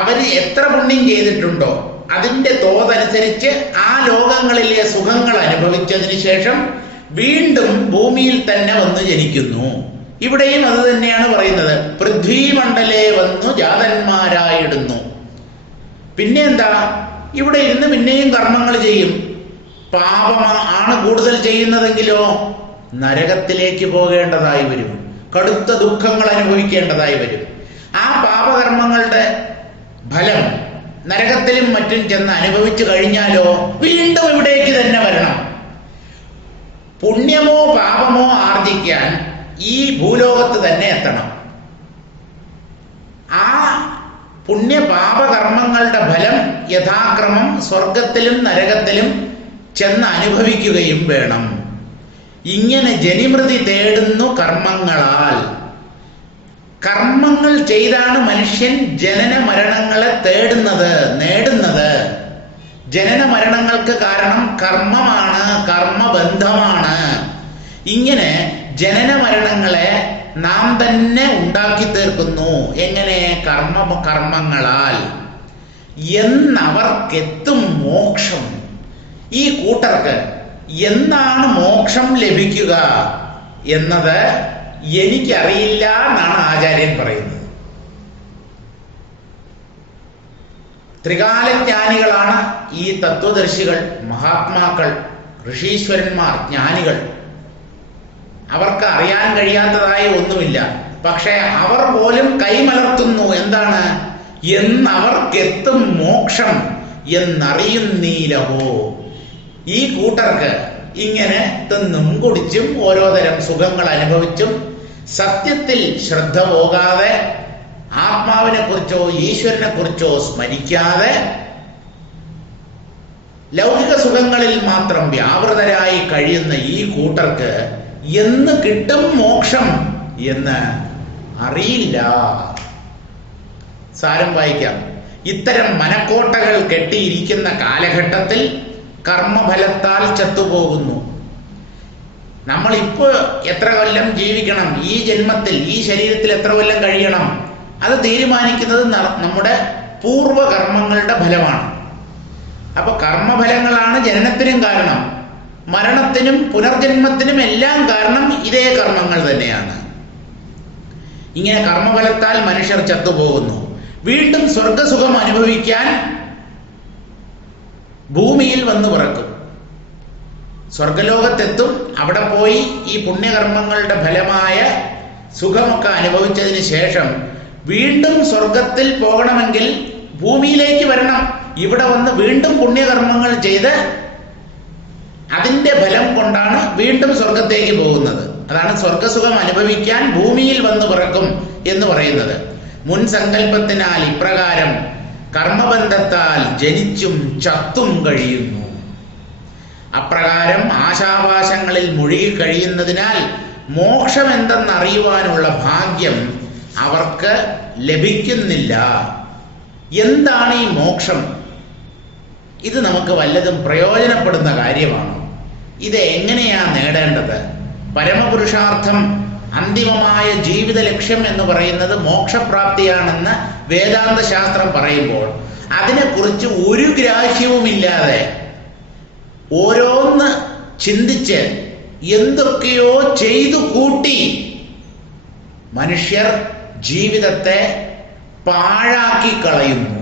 അവർ എത്ര പുണ്യം ചെയ്തിട്ടുണ്ടോ അതിൻ്റെ തോതനുസരിച്ച് ആ ലോകങ്ങളിലെ സുഖങ്ങൾ അനുഭവിച്ചതിന് ശേഷം വീണ്ടും ഭൂമിയിൽ തന്നെ വന്ന് ജനിക്കുന്നു. ഇവിടെയും അത് തന്നെയാണ് പറയുന്നത്. പൃഥ്വീമണ്ഡലേ വന്നു ജാതന്മാരായിടുന്നു. പിന്നെ എന്താ, ഇവിടെ ഇരുന്ന് പിന്നെയും കർമ്മങ്ങൾ ചെയ്യും. പാപമാണ് കൂടുതൽ ചെയ്യുന്നതെങ്കിലോ നരകത്തിലേക്ക് പോകേണ്ടതായി വരും, കടുത്ത ദുഃഖങ്ങൾ അനുഭവിക്കേണ്ടതായി വരും. ആ പാപകർമ്മങ്ങളുടെ ഫലം നരകത്തിലും മറ്റും ചെന്ന് അനുഭവിച്ചു കഴിഞ്ഞാലോ വീണ്ടും ഇവിടേക്ക് തന്നെ വരണം. പുണ്യമോ പാപമോ ആർജിക്കാൻ ഈ ഭൂലോകത്ത് തന്നെ എത്തണം. ആ പുണ്യപാപകർമ്മങ്ങളുടെ ഫലം യഥാക്രമം സ്വർഗത്തിലും നരകത്തിലും ചെന്ന് അനുഭവിക്കുകയും വേണം. ഇങ്ങനെ ജനിമൃതി തേടുന്നു കർമ്മങ്ങളാൽ. കർമ്മങ്ങൾ ചെയ്താണ് മനുഷ്യൻ ജനന മരണങ്ങളെ നേടുന്നത്. ജനന മരണങ്ങൾക്ക് കാരണം കർമ്മമാണ്, കർമ്മബന്ധമാണ്. ഇങ്ങനെ ജനന മരണങ്ങളെ നാം തന്നെ ഉണ്ടാക്കി തീർക്കുന്നു. എങ്ങനെ? കർമ്മങ്ങളാൽ. എന്നവർക്കെത്തും മോക്ഷം. ഈ കൂട്ടർക്ക് എന്നാണ് മോക്ഷം ലഭിക്കുക എന്നത് എനിക്കറിയില്ല എന്നാണ് ആചാര്യൻ പറയുന്നത്. ത്രികാലജ്ഞാനികളാണ് ഈ തത്വദർശികൾ, മഹാത്മാക്കൾ, ഋഷീശ്വരന്മാർ, ജ്ഞാനികൾ. അവർക്ക് അറിയാൻ കഴിയാത്തതായി ഒന്നുമില്ല. പക്ഷെ അവർ പോലും കൈമലർത്തുന്നു. എന്താണ്? എന്നവർക്കെത്തും മോക്ഷം എന്നറിയുന്നീലഹോ. ഈ കൂട്ടർക്ക് ഇങ്ങനെ തിന്നും കുടിച്ചും ഓരോ തരം സുഖങ്ങൾ അനുഭവിച്ചും സത്യത്തിൽ ശ്രദ്ധ പോകാതെ ആത്മാവിനെ കുറിച്ചോ ഈശ്വരനെ കുറിച്ചോ സ്മരിക്കാതെ ലൗകിക സുഖങ്ങളിൽ മാത്രം വ്യാപൃതരായി കഴിയുന്ന ഈ കൂട്ടർക്ക് എന്ന് കിട്ടും മോക്ഷം എന്ന് അറിയില്ല. സാരം വായിക്കാം. ഇത്തരം മനക്കോട്ടകൾ കെട്ടിയിരിക്കുന്ന കാലഘട്ടത്തിൽ കർമ്മഫലത്താൽ ചത്തുപോകുന്നു. നമ്മളിപ്പോൾ എത്ര കൊല്ലം ജീവിക്കണം, ഈ ജന്മത്തിൽ ഈ ശരീരത്തിൽ എത്ര കൊല്ലം കഴിയണം, അത് തീരുമാനിക്കുന്നത് നമ്മുടെ പൂർവകർമ്മങ്ങളുടെ ഫലമാണ്. അപ്പൊ കർമ്മഫലങ്ങളാണ് ജനനത്തിനും കാരണം, മരണത്തിനും പുനർജന്മത്തിനും എല്ലാം കാരണം ഇതേ കർമ്മങ്ങൾ തന്നെയാണ്. ഇങ്ങനെ കർമ്മഫലത്താൽ മനുഷ്യർ ചത്തുപോകുന്നു. വീണ്ടും സ്വർഗസുഖം അനുഭവിക്കാൻ ഭൂമിയിൽ വന്ന് പിറക്കും. സ്വർഗലോകത്തെത്തും. അവിടെ പോയി ഈ പുണ്യകർമ്മങ്ങളുടെ ഫലമായ സുഖമൊക്കെ അനുഭവിച്ചതിന് ശേഷം വീണ്ടും സ്വർഗത്തിൽ പോകണമെങ്കിൽ ഭൂമിയിലേക്ക് വരണം. ഇവിടെ വന്ന് വീണ്ടും പുണ്യകർമ്മങ്ങൾ ചെയ്ത് അതിൻ്റെ ഫലം കൊണ്ടാണ് വീണ്ടും സ്വർഗത്തേക്ക് പോകുന്നത്. അതാണ് സ്വർഗസുഖം അനുഭവിക്കാൻ ഭൂമിയിൽ വന്ന് പിറക്കും എന്ന് പറയുന്നത്. മുൻ സങ്കല്പത്തിനാൽ ഇപ്രകാരം കർമ്മബന്ധത്താൽ ജനിച്ചും ചത്തും കഴിയുന്നു. അപ്രകാരം ആശാപാശങ്ങളിൽ മുഴുകി കഴിയുന്നതിനാൽ മോക്ഷം എന്തെന്നറിയുവാനുള്ള ഭാഗ്യം അവർക്ക് ലഭിക്കുന്നില്ല. എന്താണ് ഈ മോക്ഷം? ഇത് നമുക്ക് വല്ലതും പ്രയോജനപ്പെടുന്ന കാര്യമാണ്. ഇത് എങ്ങനെയാണ് നേടേണ്ടത്? പരമപുരുഷാർത്ഥം, അന്തിമമായ ജീവിത ലക്ഷ്യം എന്ന് പറയുന്നത് മോക്ഷപ്രാപ്തിയാണെന്ന് വേദാന്ത ശാസ്ത്രം പറയുമ്പോൾ അതിനെക്കുറിച്ച് ഒരു ഗ്രാഹ്യവുമില്ലാതെ ഓരോന്ന് ചിന്തിച്ച് എന്തൊക്കെയോ ചെയ്തു കൂട്ടി മനുഷ്യർ ജീവിതത്തെ പാഴാക്കി കളയുന്നു.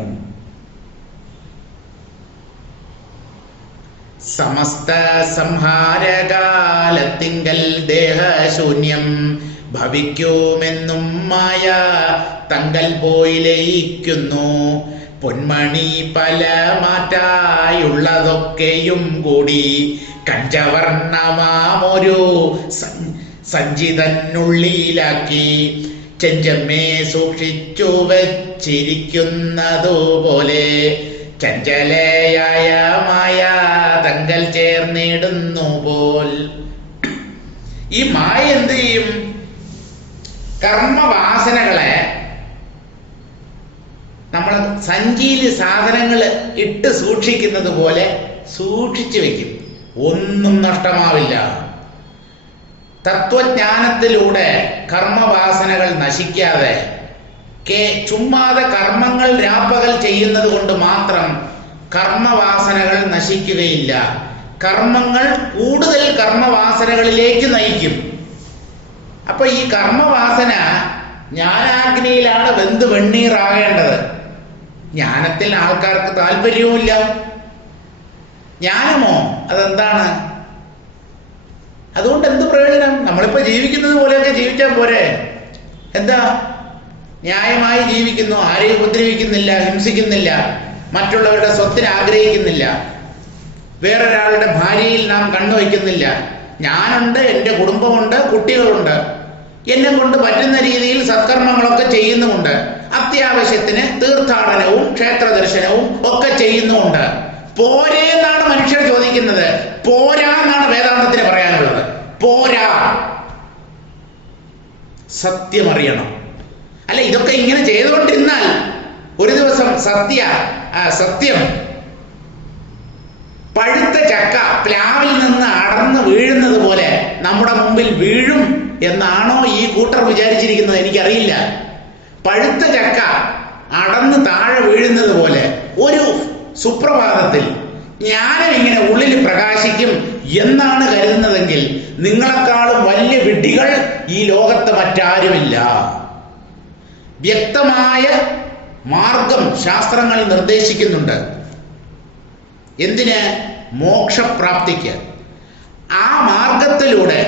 സമസ്ത സംഹാരകാലത്തിങ്കൽ ദേഹശൂന്യം ഭവിക്കുമെന്നും മായ തങ്കൽ പോയി ലയിക്കുന്നു. പൊന്മണി പല മാറ്റായുള്ളതൊക്കെയും കൂടി കഞ്ചവർണ്ണമാമൊരു സഞ്ചിതനുള്ളിലാക്കി ചെഞ്ചമ്മേ സൂക്ഷിച്ചു വച്ചിരിക്കുന്നതുപോലെ ചഞ്ചലയായ മായ തങ്കൽ ചേർന്നിടുന്നു പോൽ. ഈ മായ എന്ത് ചെയ്യും? കർമ്മവാസനകളെ നമ്മൾ സഞ്ചിയിൽ സാധനങ്ങൾ ഇട്ട് സൂക്ഷിക്കുന്നത് പോലെ സൂക്ഷിച്ചു വെക്കും. ഒന്നും നഷ്ടമാവില്ല. തത്വജ്ഞാനത്തിലൂടെ കർമ്മവാസനകൾ നശിക്കാതെ ചുമ്മാതെ കർമ്മങ്ങൾ രാപ്പകൽ ചെയ്യുന്നത് കൊണ്ട് മാത്രം കർമ്മവാസനകൾ നശിക്കുകയില്ല. കർമ്മങ്ങൾ കൂടുതൽ കർമ്മവാസനകളിലേക്ക് നയിക്കും. അപ്പൊ ഈ കർമ്മവാസന ജ്ഞാനാഗ്നിയിലാണ് വെന്ത് വെണ്ണീറാകേണ്ടത്. ജ്ഞാനത്തിൽ ആൾക്കാർക്ക് താല്പര്യവുമില്ല. ജ്ഞാനമോ അതെന്താണ്? അതുകൊണ്ട് എന്ത് പ്രയോജനം? നമ്മളിപ്പോ ജീവിക്കുന്നത് പോലെയൊക്കെ ജീവിച്ചാൽ പോരെ? എന്താ, ന്യായമായി ജീവിക്കുന്നു, ആരെയും ഉപദ്രവിക്കുന്നില്ല, ഹിംസിക്കുന്നില്ല, മറ്റുള്ളവരുടെ സ്വത്തിന് ആഗ്രഹിക്കുന്നില്ല, വേറൊരാളുടെ ഭാര്യയിൽ നാം കണ്ണുവയ്ക്കുന്നില്ല. ഞാനുണ്ട്, എൻ്റെ കുടുംബമുണ്ട്, കുട്ടികളുണ്ട്, എന്നെ കൊണ്ട് പറ്റുന്ന രീതിയിൽ സത്കർമ്മങ്ങളൊക്കെ ചെയ്യുന്നുമുണ്ട്. അത്യാവശ്യത്തിന് തീർത്ഥാടനവും ക്ഷേത്ര ദർശനവും ഒക്കെ ചെയ്യുന്നുമുണ്ട്. പോരേ എന്നാണ് മനുഷ്യർ ചോദിക്കുന്നത്. പോരാ എന്നാണ് വേദാന്തത്തിന് പറയാനുള്ളത്. പോരാ, സത്യം അറിയണം. അല്ല, ഇതൊക്കെ ഇങ്ങനെ ചെയ്തുകൊണ്ടിരുന്നാൽ ഒരു ദിവസം സത്യം പഴുത്ത ചക്ക പ്ലാവിൽ നിന്ന് അടർന്ന് വീഴുന്നത് പോലെ നമ്മുടെ മുമ്പിൽ വീഴും എന്നാണോ ഈ കൂട്ടർ വിചാരിച്ചിരിക്കുന്നത്? എനിക്കറിയില്ല. പഴുത്ത ചക്ക അടർന്ന് താഴെ വീഴുന്നത് പോലെ ഒരു സുപ്രഭാതത്തിൽ ജ്ഞാനം ഇങ്ങനെ ഉള്ളിൽ പ്രകാശിക്കും എന്നാണ് കരുതുന്നതെങ്കിൽ നിങ്ങളെക്കാളും വലിയ വിഡ്ഢികൾ ഈ ലോകത്ത് മറ്റാരുമില്ല. വ്യക്തമായ മാർഗം ശാസ്ത്രങ്ങൾ നിർദ്ദേശിക്കുന്നുണ്ട്. എന്തിന്? മോക്ഷപ്രാപ്തിക്ക്. ആ മാർഗത്തിലൂടെ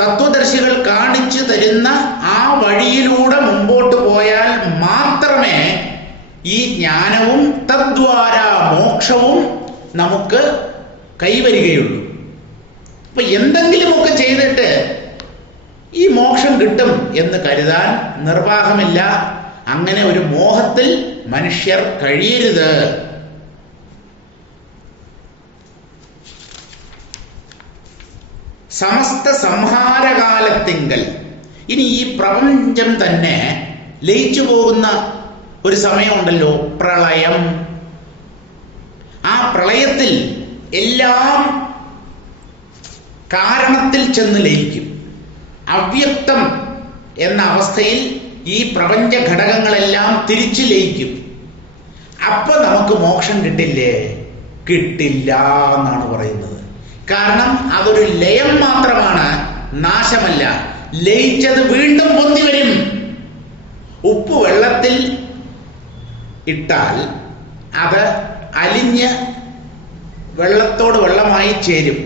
തത്വദർശികൾ കാണിച്ചു തരുന്ന ആ വഴിയിലൂടെ മുമ്പോട്ട് പോയാൽ മാത്രമേ ഈ ജ്ഞാനവും തദ്വാര മോക്ഷവും നമുക്ക് കൈവരികയുള്ളൂ. അപ്പൊ എന്തെങ്കിലുമൊക്കെ ചെയ്തിട്ട് ഈ മോക്ഷം കിട്ടും എന്ന് കരുതാൻ നിർവാഹമില്ല. അങ്ങനെ ഒരു മോഹത്തിൽ മനുഷ്യർ കഴിയരുത്. സമസ്ത സംഹാരകാലത്തിങ്കൽ, ഇനി ഈ പ്രപഞ്ചം തന്നെ ലയിച്ചു പോകുന്ന ഒരു സമയമുണ്ടല്ലോ, പ്രളയം. ആ പ്രളയത്തിൽ എല്ലാം കാരണത്തിൽ ചെന്ന് ലയിക്കും. അവ്യക്തം എന്ന അവസ്ഥയിൽ ഈ പ്രപഞ്ച ഘടകങ്ങളെല്ലാം തിരിച്ചു ലയിക്കും. അപ്പൊ നമുക്ക് മോക്ഷം കിട്ടില്ലേ? കിട്ടില്ല എന്നാണ് പറയുന്നത്. കാരണം അതൊരു ലയം മാത്രമാണ്, നാശമല്ല. ലയിച്ചത് വീണ്ടും പൊന്തി വരും. ഉപ്പ് വെള്ളത്തിൽ ഇട്ടാൽ അത് അലിഞ്ഞ് വെള്ളത്തോട് വെള്ളമായി ചേരും.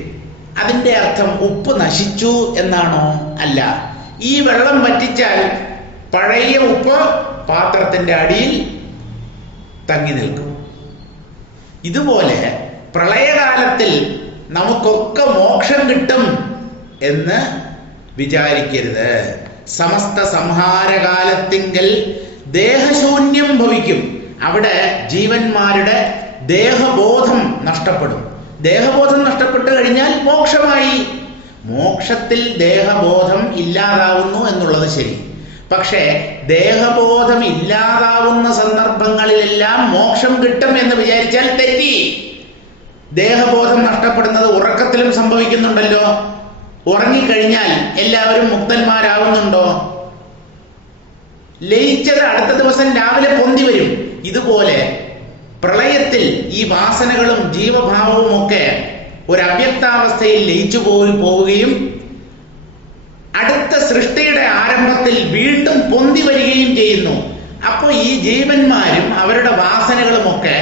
അതിൻ്റെ അർത്ഥം ഉപ്പ് നശിച്ചു എന്നാണോ? അല്ല. ഈ വെള്ളം വറ്റിച്ചാൽ പഴയ ഉപ്പ് പാത്രത്തിൻ്റെ അടിയിൽ തങ്ങി നിൽക്കും. ഇതുപോലെ പ്രളയകാലത്തിൽ നമുക്കൊക്കെ മോക്ഷം കിട്ടും എന്ന് വിചാരിക്കരുത്. സമസ്ത സംഹാരകാലത്തിങ്കൽ ദേഹശൂന്യം ഭവിക്കും. അവിടെ ജീവന്മാരുടെ ദേഹബോധം നഷ്ടപ്പെടും. ദേഹബോധം നഷ്ടപ്പെട്ടു കഴിഞ്ഞാൽ മോക്ഷമായി. മോക്ഷത്തിൽ ദേഹബോധം ഇല്ലാതാവുന്നു എന്നുള്ളത് ശരി. പക്ഷേ ദേഹബോധം ഇല്ലാതാവുന്ന സന്ദർഭങ്ങളിലെല്ലാം മോക്ഷം കിട്ടും എന്ന് വിചാരിച്ചാൽ തെറ്റി. ദേഹബോധം നഷ്ടപ്പെടുന്നത് ഉറക്കത്തിലും സംഭവിക്കുന്നുണ്ടല്ലോ. ഉറങ്ങിക്കഴിഞ്ഞാൽ എല്ലാവരും മുക്തന്മാരാവുന്നുണ്ടോ? ലയിച്ചത് അടുത്ത ദിവസം രാവിലെ പൊന്തി വരും. ഇതുപോലെ പ്രളയത്തിൽ ഈ വാസനകളും ജീവഭാവവും ഒക്കെ ഒരു അവ്യക്താവസ്ഥയിൽ ലയിച്ചു പോവുകയും അടുത്ത സൃഷ്ടിയുടെ ആരംഭത്തിൽ വീണ്ടും പൊന്തി വരികയും ചെയ്യുന്നു. അപ്പോൾ ഈ ജീവന്മാരും അവരുടെ വാസനകളുമൊക്കെ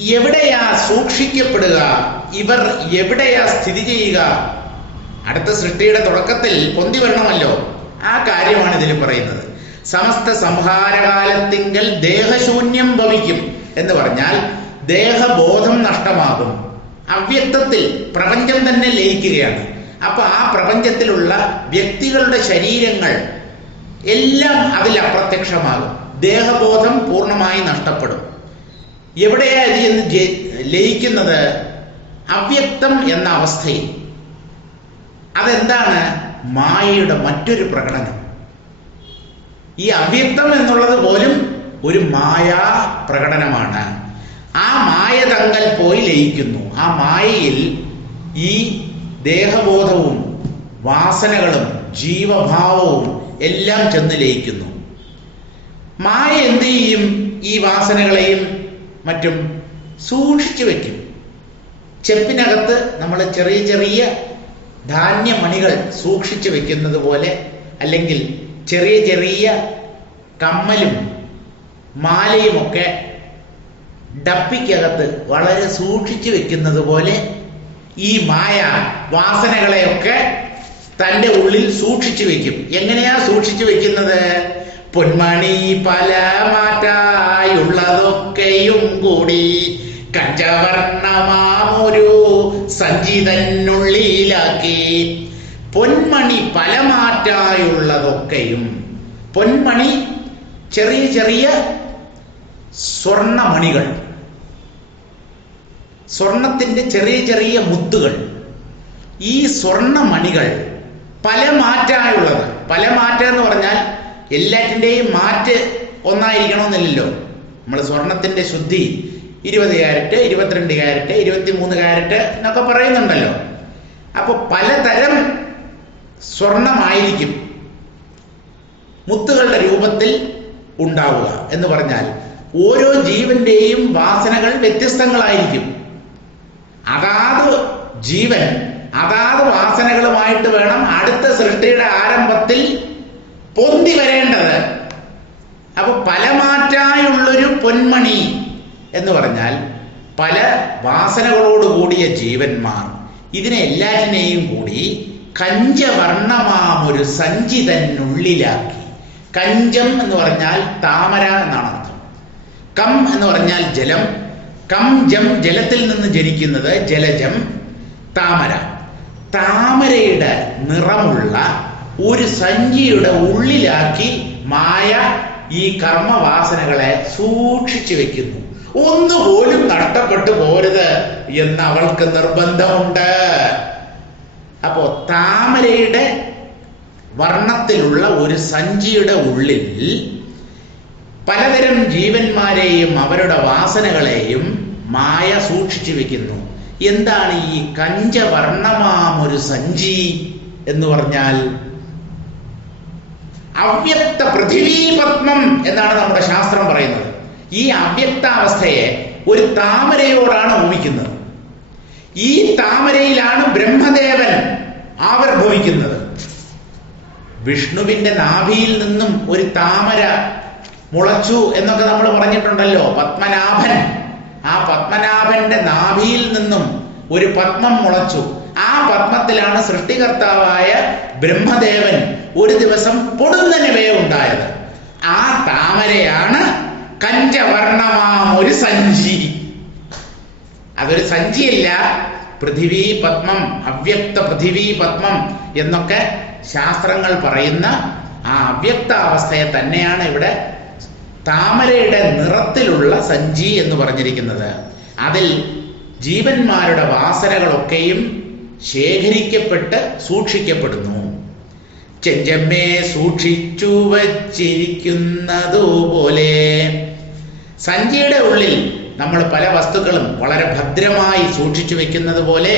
എവിടെയാ സൂക്ഷിക്കപ്പെടുക? ഇവർ എവിടെയാ സ്ഥിതി ചെയ്യുക? അടുത്ത സൃഷ്ടിയുടെ തുടക്കത്തിൽ പൊന്തി വരണമല്ലോ. ആ കാര്യമാണ് ഇതിൽ പറയുന്നത്. സമസ്ത സംഹാരകാലത്തിങ്കൽ ദേഹശൂന്യം ഭവിക്കും എന്ന് പറഞ്ഞാൽ ദേഹബോധം നഷ്ടമാകും. അവ്യക്തത്തിൽ പ്രപഞ്ചം തന്നെ ലയിക്കുകയാണ്. അപ്പൊ ആ പ്രപഞ്ചത്തിലുള്ള വ്യക്തികളുടെ ശരീരങ്ങൾ എല്ലാം അതിൽ അപ്രത്യക്ഷമാകും. ദേഹബോധം പൂർണ്ണമായി നഷ്ടപ്പെടും. എവിടെയാ ഇത് ലയിക്കുന്നത്? അവ്യക്തം എന്ന അവസ്ഥയിൽ. അതെന്താണ്? മായയുടെ മറ്റൊരു പ്രകടനം. ഈ അവ്യക്തം എന്നുള്ളത് പോലും ഒരു മായാ പ്രകടനമാണ്. ആ മായ തങ്കൽ പോയി ലയിക്കുന്നു. ആ മായയിൽ ഈ ദേഹബോധവും വാസനകളും ജീവഭാവവും എല്ലാം ചെന്ന് ലയിക്കുന്നു. മായ എന്ത് ചെയ്യും? ഈ വാസനകളെയും മറ്റും സൂക്ഷിച്ചു വെക്കും. ചെപ്പിനകത്ത് നമ്മൾ ചെറിയ ചെറിയ ധാന്യമണികൾ സൂക്ഷിച്ചു വെക്കുന്നത് പോലെ, അല്ലെങ്കിൽ ചെറിയ ചെറിയ കമ്മലും മാലയുമൊക്കെ ഡപ്പിക്കകത്ത് വളരെ സൂക്ഷിച്ചു വെക്കുന്നത് പോലെ ഈ മായ വാസനകളെയൊക്കെ തൻ്റെ ഉള്ളിൽ സൂക്ഷിച്ചു വെക്കും. എങ്ങനെയാ സൂക്ഷിച്ചു വെക്കുന്നത്? പൊന്മണി പല മാറ്റായുള്ളതൊക്കെയും കൂടി കഞ്ചവർണ്ണമാമൊരു സഞ്ചിതനുള്ളിലാക്കി. പൊന്മണി പല മാറ്റായുള്ളതൊക്കെയും. പൊന്മണി ചെറിയ ചെറിയ സ്വർണമണികൾ, സ്വർണത്തിന്റെ ചെറിയ ചെറിയ മുത്തുകൾ. ഈ സ്വർണമണികൾ പല മാറ്റായുള്ളത്. പല മാറ്റം എന്ന് പറഞ്ഞാൽ എല്ലാറ്റിൻ്റെയും മാറ്റ് ഒന്നായിരിക്കണമെന്നില്ലല്ലോ. നമ്മൾ സ്വർണത്തിന്റെ ശുദ്ധി 20 കാരറ്റ്, 22 കാരറ്റ്, 23 കാരറ്റ് എന്നൊക്കെ പറയുന്നുണ്ടല്ലോ. അപ്പൊ പലതരം സ്വർണമായിരിക്കും മുത്തുകളുടെ രൂപത്തിൽ ഉണ്ടാവുക എന്ന് പറഞ്ഞാൽ ഓരോ ജീവന്റെയും വാസനകൾ വ്യത്യസ്തങ്ങളായിരിക്കും. അതാത് ജീവൻ അതാത് വാസനകളുമായിട്ട് വേണം അടുത്ത സൃഷ്ടിയുടെ ആരംഭത്തിൽ പൊന്തി വരേണ്ടത്. അപ്പൊ പലമാറ്റായുള്ളൊരു പൊന്മണി എന്ന് പറഞ്ഞാൽ പല വാസനകളോടുകൂടിയ ജീവന്മാർ. ഇതിനെ എല്ലാറ്റിനെയും കൂടി കഞ്ചവർണ്ണമാമൊരു സഞ്ചിതനുള്ളിലാക്കി. കഞ്ചം എന്ന് പറഞ്ഞാൽ താമര എന്നാണ് അർത്ഥം. കം എന്ന് പറഞ്ഞാൽ ജലം. കം ജം ജലത്തിൽ നിന്ന് ജനിക്കുന്നത് ജലജം. താമര. താമരയുടെ നിറമുള്ള ഒരു സഞ്ചിയുടെ ഉള്ളിലാക്കി മായ ഈ കർമ്മവാസനകളെ സൂക്ഷിച്ചു വെക്കുന്നു. ഒന്നുപോലും നഷ്ടപ്പെട്ടു പോരുത് എന്ന് അവൾക്ക് നിർബന്ധമുണ്ട്. അപ്പോ താമരയുടെ വർണ്ണത്തിലുള്ള ഒരു സഞ്ചിയുടെ ഉള്ളിൽ പലതരം ജീവന്മാരെയും അവരുടെ വാസനകളെയും മായ സൂക്ഷിച്ചു വെക്കുന്നു. എന്താണ് ഈ കഞ്ചവർണ്ണമാമൊരു സഞ്ചി എന്ന് പറഞ്ഞാൽ? അവ്യക്ത പൃഥിവീപത്മം എന്നാണ് നമ്മുടെ ശാസ്ത്രം പറയുന്നത്. ഈ അവ്യക്താവസ്ഥയെ ഒരു താമരയോടാണ് ഉപമിക്കുന്നത്. ഈ താമരയിലാണ് ബ്രഹ്മദേവൻ ആവിർഭവിക്കുന്നത്. വിഷ്ണുവിന്റെ നാഭിയിൽ നിന്നും ഒരു താമര മുളച്ചു എന്നൊക്കെ നമ്മൾ പറഞ്ഞിട്ടുണ്ടല്ലോ. പത്മനാഭൻ, ആ പത്മനാഭന്റെ നാഭിയിൽ നിന്നും ഒരു പത്മം മുളച്ചു. ആ പത്മത്തിലാണ് സൃഷ്ടികർത്താവായ ബ്രഹ്മദേവൻ ഒരു ദിവസം പൊടുന്നനെ ഉണ്ടായത്. ആ താമരയാണ് കഞ്ചവർണ്ണമാം ഒരു സഞ്ചി. അതൊരു സഞ്ചിയല്ല, പൃഥിവീ പത്മം, അവ്യക്ത പൃഥിവീ പത്മം എന്നൊക്കെ ശാസ്ത്രങ്ങൾ പറയുന്ന ആ അവ്യക്താവസ്ഥയെ തന്നെയാണ് ഇവിടെ താമരയുടെ നിറത്തിലുള്ള സഞ്ചി എന്ന് പറഞ്ഞിരിക്കുന്നത്. അതിൽ ജീവന്മാരുടെ വാസനകളൊക്കെയും ശേഖരിക്കപ്പെട്ട് സൂക്ഷിക്കപ്പെടുന്നു. ചെഞ്ചമ്മേ സൂക്ഷിച്ചു വച്ചിരിക്കുന്നതുപോലെ സഞ്ചിയുടെ ഉള്ളിൽ നമ്മൾ പല വസ്തുക്കളും വളരെ ഭദ്രമായി സൂക്ഷിച്ചു വെക്കുന്നത് പോലെ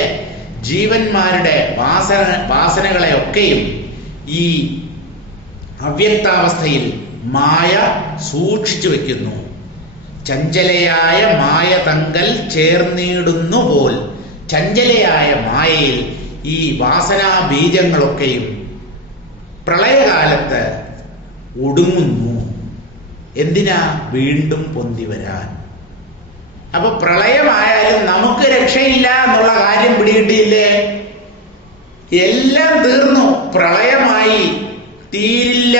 ജീവന്മാരുടെ വാസനകളെയൊക്കെയും ഈ അവ്യക്താവസ്ഥയിൽ മായ സൂക്ഷിച്ചു വെക്കുന്നു. ചഞ്ചലയായ മായ തങ്കൽ ചേർന്നിടുന്നു പോൽ. ചഞ്ചലയായ മായയിൽ ഈ വാസനാ ബീജങ്ങളൊക്കെയും പ്രളയകാലത്ത് ഒടുങ്ങുന്നു. എന്തിനാ? വീണ്ടും പൊന്തി വരാൻ. അപ്പൊ പ്രളയമായാലും നമുക്ക് രക്ഷയില്ല എന്നുള്ള കാര്യം പിടികിട്ടിയില്ലേ? എല്ലാം തീർന്നു, പ്രളയമായി. തീരില്ല.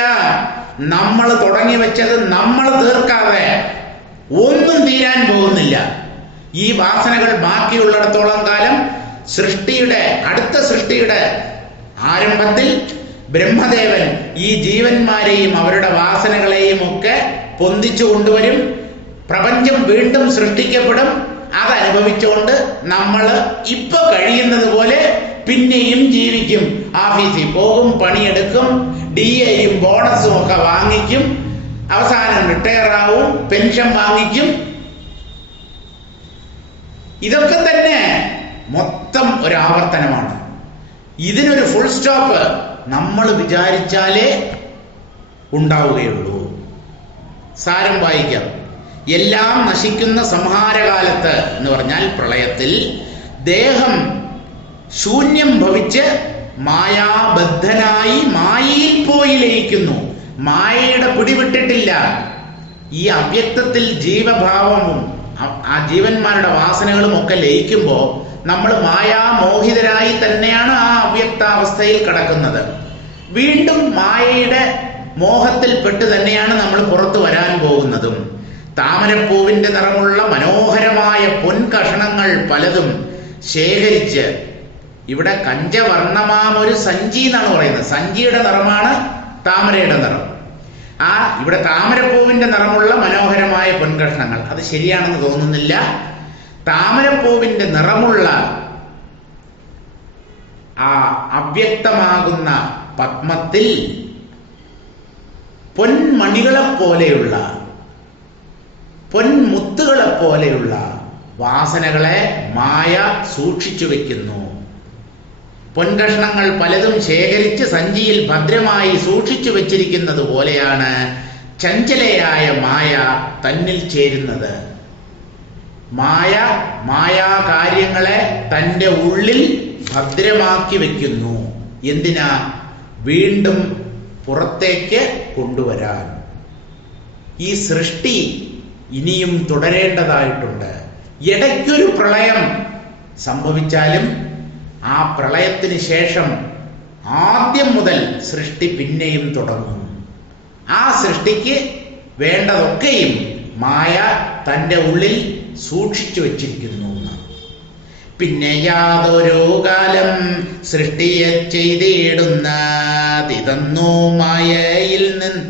നമ്മൾ തുടങ്ങി വെച്ചത് നമ്മൾ തീർക്കാതെ ഒന്നും തീരാൻ പോകുന്നില്ല. ഈ വാസനകൾ ബാക്കിയുള്ളിടത്തോളം കാലം അടുത്ത സൃഷ്ടിയുടെ ആരംഭത്തിൽ ബ്രഹ്മദേവൻ ഈ ജീവന്മാരെയും അവരുടെ വാസനകളെയും ഒക്കെ പൊന്തിച്ചു കൊണ്ടുവരും. പ്രപഞ്ചം വീണ്ടും സൃഷ്ടിക്കപ്പെടും. അതനുഭവിച്ചുകൊണ്ട് നമ്മൾ ഇപ്പൊ കഴിയുന്നത് പോലെ പിന്നെയും ജീവിക്കും. ഓഫീസിൽ പോകും, പണിയെടുക്കും, DAയും ബോണസും ഒക്കെ വാങ്ങിക്കും, അവസാനം റിട്ടയർ ആവും, പെൻഷൻ വാങ്ങിക്കും. ഇതൊക്കെ തന്നെ മൊത്തം ഒരു ആവർത്തനമാണ്. ഇതിനൊരു ഫുൾ സ്റ്റോപ്പ് നമ്മൾ വിചാരിച്ചാലേ ഉണ്ടാവുകയുള്ളൂ. സാരം വായിക്കാം. എല്ലാം നശിക്കുന്ന സംഹാരകാലത്ത് എന്ന് പറഞ്ഞാൽ പ്രളയത്തിൽ ദേഹം ശൂന്യം ഭവിച്ച് മായാബദ്ധനായി മായയിൽ പോയി ലയിക്കുന്നു. മായയുടെ പിടിവിട്ടിട്ടില്ല. ഈ അവ്യക്തത്തിൽ ജീവഭാവവും ആ ജീവന്മാരുടെ വാസനകളും ഒക്കെ ലയിക്കുമ്പോൾ നമ്മൾ മായാമോഹിതരായി തന്നെയാണ് ആ അവ്യക്താവസ്ഥയിൽ കിടക്കുന്നത്. വീണ്ടും മായയുടെ മോഹത്തിൽപ്പെട്ട് തന്നെയാണ് നമ്മൾ പുറത്തു വരാൻ പോകുന്നതും. താമരപ്പൂവിന്റെ നിറമുള്ള മനോഹരമായ പൊൻകഷണങ്ങൾ പലതും ശേഖരിച്ച്, ഇവിടെ കഞ്ചവർണ്ണമാമൊരു സഞ്ചി എന്നാണ് പറയുന്നത്. സഞ്ചിയുടെ നിറമാണ് താമരയുടെ നിറം. ഇവിടെ താമരപ്പൂവിന്റെ നിറമുള്ള മനോഹരമായ പൊൻകഷണങ്ങൾ, അത് ശരിയാണെന്ന് തോന്നുന്നില്ല. താമരപ്പൂവിന്റെ നിറമുള്ള ആ അവ്യക്തമാകുന്ന പത്മത്തിൽ പൊന്മണികളെപ്പോലെയുള്ള, പൊന്മുത്തുകളെപ്പോലെയുള്ള വാസനകളെ മായ സൂക്ഷിച്ചു വെക്കുന്നു. പൊൻകഷ്ണങ്ങൾ പലതും ശേഖരിച്ച് സഞ്ചിയിൽ ഭദ്രമായി സൂക്ഷിച്ചു വെച്ചിരിക്കുന്നത് പോലെയാണ് ചഞ്ചലയായ മായ തന്നിൽ ചേരുന്നത്. മായാകാര്യങ്ങളെ തൻ്റെ ഉള്ളിൽ ഭദ്രമാക്കി വെക്കുന്നു. എന്തിനാ? വീണ്ടും പുറത്തേക്ക് കൊണ്ടുവരാൻ. ഈ സൃഷ്ടി ഇനിയും തുടരേണ്ടതായിട്ടുണ്ട്. ഇടയ്ക്കൊരു പ്രളയം സംഭവിച്ചാലും ആ പ്രളയത്തിന് ശേഷം ആദ്യം മുതൽ സൃഷ്ടി പിന്നെയും തുടങ്ങും. ആ സൃഷ്ടിക്ക് വേണ്ടതൊക്കെയും മായ തൻ്റെ ഉള്ളിൽ സൂക്ഷിച്ചു വച്ചിരിക്കുന്നു. പിന്നെ യാതൊരു കാലം സൃഷ്ടിയെ ചെയ്തിടുന്നതിതന്നു മായയിൽ നിന്ന്.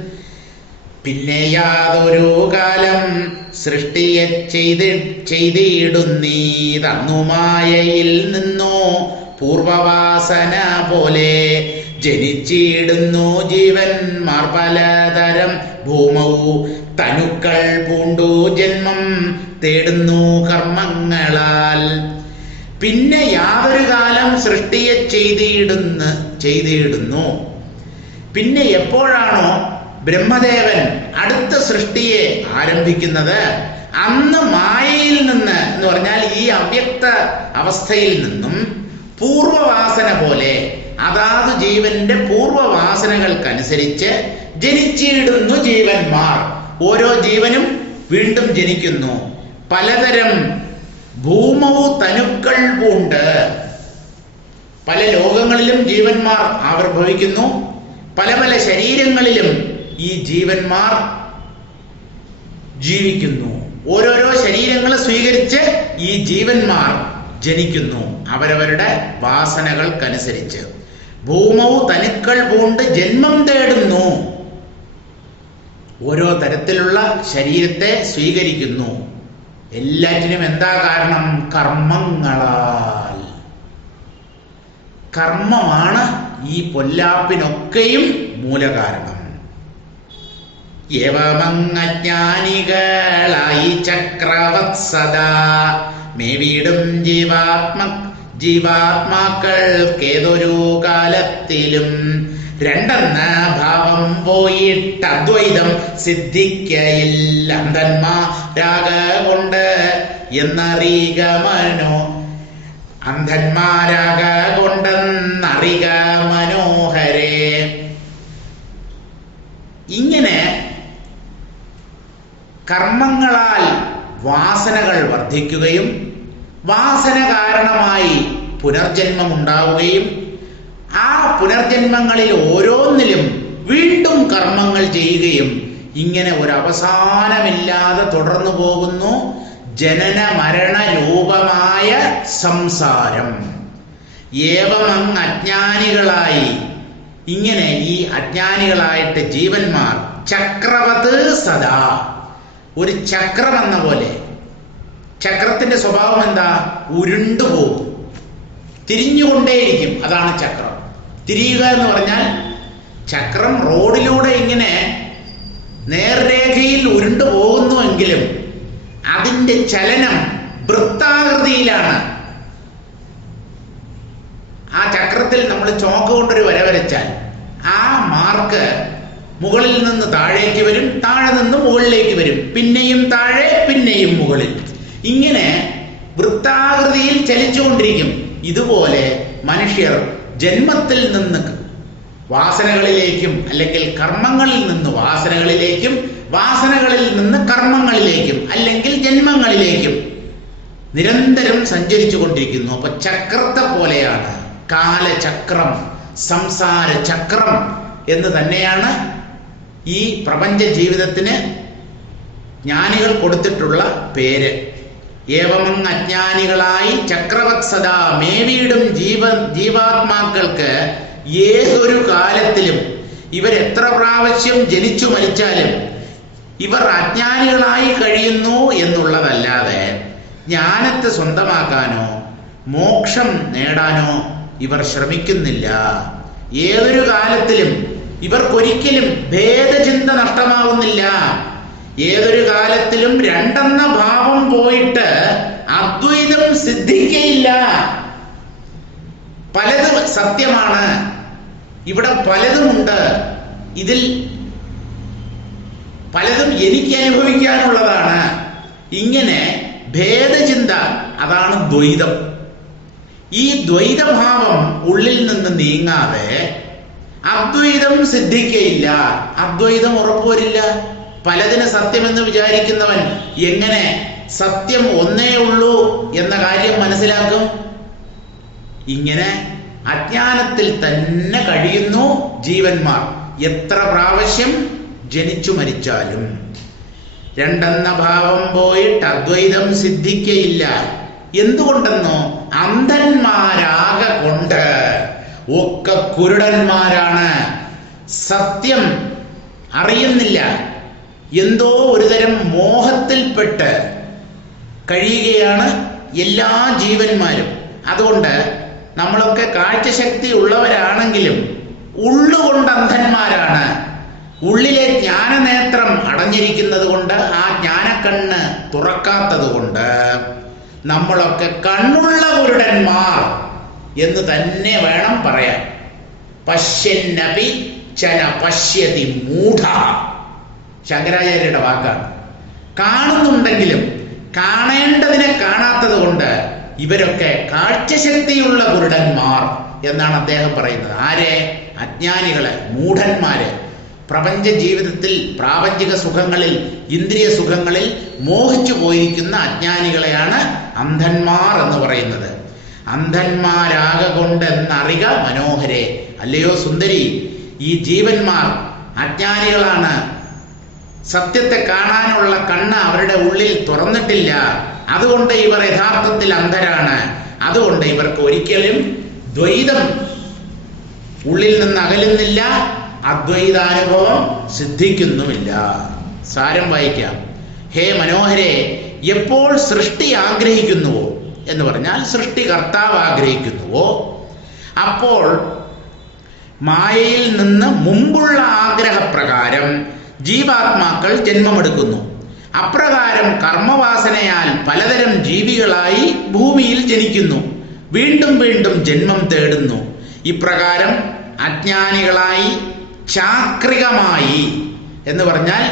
പിന്നെ യാതൊരു കാലം സൃഷ്ടിയെ ചെയ്തിടുന്നീതന്നു മായയിൽ നിന്നോ പൂർവവാസന പോലെ ജനിച്ചിടുന്നു ജീവന്മാർ പലതരം ഭൂമവും തനുക്കൾ പൂണ്ടു ജന്മം തേടുന്നു കർമ്മങ്ങളാൽ. പിന്നെ യാതൊരു കാലം സൃഷ്ടിയെ ചെയ്തിടുന്നു. പിന്നെ എപ്പോഴാണോ ബ്രഹ്മദേവൻ അടുത്ത സൃഷ്ടിയെ ആരംഭിക്കുന്നത്, അന്ന് മായയിൽ നിന്ന് എന്ന് പറഞ്ഞാൽ ഈ അവ്യക്ത അവസ്ഥയിൽ നിന്നും പൂർവവാസന പോലെ അതാത് ജീവന്റെ പൂർവവാസനകൾക്കനുസരിച്ച് ജനിച്ചിടുന്നു ജീവന്മാർ. ഓരോ ജീവനും വീണ്ടും ജനിക്കുന്നു. പലതരം ഭൂമവും തനുക്കൾ പൂണ്ട് പല ലോകങ്ങളിലും ജീവന്മാർ ആവിർഭവിക്കുന്നു. പല പല ശരീരങ്ങളിലും ഈ ജീവന്മാർ ജീവിക്കുന്നു. ഓരോരോ ശരീരങ്ങൾ സ്വീകരിച്ച് ഈ ജീവന്മാർ ജനിക്കുന്നു അവരവരുടെ വാസനകൾക്കനുസരിച്ച്. ഭൂമവും തനുക്കൾ പൂണ്ട് ജന്മം തേടുന്നു. ഓരോ തരത്തിലുള്ള ശരീരത്തെ സ്വീകരിക്കുന്നു. എല്ലാറ്റിനും എന്താ കാരണം? കർമ്മങ്ങളാൽ. കർമ്മമാണ് ഈ പൊല്ലാപ്പിനൊക്കെയും മൂലകാരണം. യവമജ്ഞാനികളായി ചക്രവത്സദാ മേവിടും ജീവാത്മാക്കൾക്കേതൊരു കാലത്തിലും രണ്ടെന്ന ഭാവം പോയിട്ട് അദ്വൈതം സിദ്ധിക്കയില്ല. അന്ധന്മാരാക കൊണ്ട് എന്നറിക അന്ധന്മാരാക കൊണ്ടെന്നറിക മനോഹരേ. ഇങ്ങനെ കർമ്മങ്ങളാൽ വാസനകൾ വർദ്ധിക്കുകയും വാസന കാരണമായി പുനർജന്മം ഉണ്ടാവുകയും ആ പുനർജന്മങ്ങളിൽ ഓരോന്നിലും വീണ്ടും കർമ്മങ്ങൾ ചെയ്യുകയും ഇങ്ങനെ ഒരവസാനമില്ലാതെ തുടർന്നു പോകുന്നു ജനന മരണ രൂപമായ സംസാരം. ഏവമങ് അജ്ഞാനികളായി, ഇങ്ങനെ ഈ അജ്ഞാനികളായിട്ട് ജീവന്മാർ ചക്രവത് സദാ, ഒരു ചക്രം എന്ന പോലെ. ചക്രത്തിന്റെ സ്വഭാവം എന്താ? ഉരുണ്ടുപോകും, തിരിഞ്ഞുകൊണ്ടേയിരിക്കും. അതാണ് ചക്രം. തിരിയുക എന്ന് പറഞ്ഞാൽ, ചക്രം റോഡിലൂടെ ഇങ്ങനെ നേർരേഖയിൽ ഉരുണ്ടു പോകുന്നുവെങ്കിലും അതിൻ്റെ ചലനം വൃത്താകൃതിയിലാണ്. ആ ചക്രത്തിൽ നമ്മൾ ചോക്ക് കൊണ്ടൊരു വര വരച്ചാൽ ആ മാർക്ക് മുകളിൽ നിന്ന് താഴേക്ക് വരും, താഴെ നിന്ന് മുകളിലേക്ക് വരും, പിന്നെയും താഴെ, പിന്നെയും മുകളിൽ, ഇങ്ങനെ വൃത്താകൃതിയിൽ ചലിച്ചുകൊണ്ടിരിക്കും. ഇതുപോലെ മനുഷ്യർ ജന്മത്തിൽ നിന്ന് വാസനകളിലേക്കും അല്ലെങ്കിൽ കർമ്മങ്ങളിൽ നിന്ന് വാസനകളിലേക്കും വാസനകളിൽ നിന്ന് കർമ്മങ്ങളിലേക്കും അല്ലെങ്കിൽ ജന്മങ്ങളിലേക്കും നിരന്തരം സഞ്ചരിച്ചു കൊണ്ടിരിക്കുന്നു. അപ്പൊ ചക്രത്തെ പോലെയാണ് കാലചക്രം, സംസാര ചക്രം എന്ന് തന്നെയാണ് ഈ പ്രപഞ്ച ജീവിതത്തിന് ജ്ഞാനികൾ കൊടുത്തിട്ടുള്ള പേര്. ഏവമങ് അജ്ഞാനികളായി ചക്രവത്സദാ മേവിയിടും ജീവാത്മാക്കൾക്ക് ഏതൊരു കാലത്തിലും ഇവരെത്ര പ്രാവശ്യം ജനിച്ചു മരിച്ചാലും ഇവർ അജ്ഞാനികളായി കഴിയുന്നു എന്നുള്ളതല്ലാതെ ജ്ഞാനത്തെ സ്വന്തമാക്കാനോ മോക്ഷം നേടാനോ ഇവർ ശ്രമിക്കുന്നില്ല. ഏതൊരു കാലത്തിലും ഇവർക്കൊരിക്കലും ഭേദചിന്ത നഷ്ടമാവുന്നില്ല. ഏതൊരു കാലത്തിലും രണ്ടെന്ന ഭാവം പോയിട്ട് അദ്വൈതം സിദ്ധിക്കയില്ല. പലതും സത്യമാണ്, ഇവിടെ പലതുമുണ്ട്, ഇതിൽ പലതും എനിക്ക് അനുഭവിക്കാനുള്ളതാണ്. ഇങ്ങനെ ഭേദചിന്ത, അതാണ് ദ്വൈതം. ഈ ദ്വൈതഭാവം ഉള്ളിൽ നിന്ന് നീങ്ങാതെ അദ്വൈതം സിദ്ധിക്കയില്ല, അദ്വൈതം ഉറപ്പുവരില്ല. പലതിന് സത്യമെന്ന് വിചാരിക്കുന്നവൻ എങ്ങനെ സത്യം ഒന്നേ ഉള്ളൂ എന്ന കാര്യം മനസ്സിലാക്കും? ഇങ്ങനെ അജ്ഞാനത്തിൽ തന്നെ കഴിയുന്നു ജീവന്മാർ എത്ര പ്രാവശ്യം ജനിച്ചു മരിച്ചാലും. രണ്ടെന്ന ഭാവം പോയിട്ട് അദ്വൈതം സിദ്ധിക്കയില്ല. എന്തുകൊണ്ടെന്നോ അന്ധന്മാരാകെ കൊണ്ട്, ഒക്കെ കുരുടന്മാരാണ്, സത്യം അറിയുന്നില്ല, എന്തോ ഒരുതരം മോഹത്തിൽപ്പെട്ട് കഴിയുകയാണ് എല്ലാ ജീവന്മാരും. അതുകൊണ്ട് നമ്മളൊക്കെ കാഴ്ചശക്തി ഉള്ളവരാണെങ്കിലും ഉള്ളുകൊണ്ട് അന്ധന്മാരാണ്. ഉള്ളിലെ ജ്ഞാനനേത്രം അടഞ്ഞിരിക്കുന്നത് കൊണ്ട്, ആ ജ്ഞാനക്കണ്ണ് തുറക്കാത്തത് കൊണ്ട് നമ്മളൊക്കെ കണ്ണുള്ള കുരുടന്മാർ എന്ന് തന്നെ വേണം പറയാൻ. പശ്യന്നപി ചന പശ്യതി മൂഢ, ശങ്കരാചാര്യരുടെ വാക്കാണ്. കാണുന്നുണ്ടെങ്കിലും കാണേണ്ടതിനെ കാണാത്തത് കൊണ്ട് ഇവരൊക്കെ കാഴ്ചശക്തിയുള്ള കുരുടന്മാർ എന്നാണ് അദ്ദേഹം പറയുന്നത്. ആരെ? അജ്ഞാനികളെ, മൂഢന്മാരെ. പ്രപഞ്ച ജീവിതത്തിൽ പ്രാപഞ്ചിക സുഖങ്ങളിൽ, ഇന്ദ്രിയ സുഖങ്ങളിൽ മോഹിച്ചു പോയിരിക്കുന്ന അജ്ഞാനികളെയാണ് അന്ധന്മാർ എന്ന് പറയുന്നത്. അന്ധന്മാരാകെ കൊണ്ടെന്നറിക മനോഹരെ. അല്ലയോ സുന്ദരി, ഈ ജീവന്മാർ അജ്ഞാനികളാണ്. സത്യത്തെ കാണാനുള്ള കണ്ണ് അവരുടെ ഉള്ളിൽ തുറന്നിട്ടില്ല. അതുകൊണ്ട് ഇവർ യഥാർത്ഥത്തിൽ അന്ധരാണ്. അതുകൊണ്ട് ഇവർക്ക് ഒരിക്കലും ദ്വൈതം ഉള്ളിൽ നിന്ന് അകലുന്നില്ല, അദ്വൈതാനുഭവം സിദ്ധിക്കുന്നുമില്ല. സാരം വായിക്കാം. ഹേ മനോഹരെ, എപ്പോൾ സൃഷ്ടി ആഗ്രഹിക്കുന്നുവോ എന്ന് പറഞ്ഞാൽ സൃഷ്ടികർത്താവ് ആഗ്രഹിക്കുന്നുവോ, അപ്പോൾ മായയിൽ നിന്ന് മുമ്പുള്ള ആഗ്രഹപ്രകാരം ജീവാത്മാക്കൾ ജന്മമെടുക്കുന്നു. അപ്രകാരം കർമ്മവാസനയാൽ പലതരം ജീവികളായി ഭൂമിയിൽ ജനിക്കുന്നു, വീണ്ടും വീണ്ടും ജന്മം തേടുന്നു. ഇപ്രകാരം അജ്ഞാനികളായി ചാക്രികമായി എന്ന് പറഞ്ഞാൽ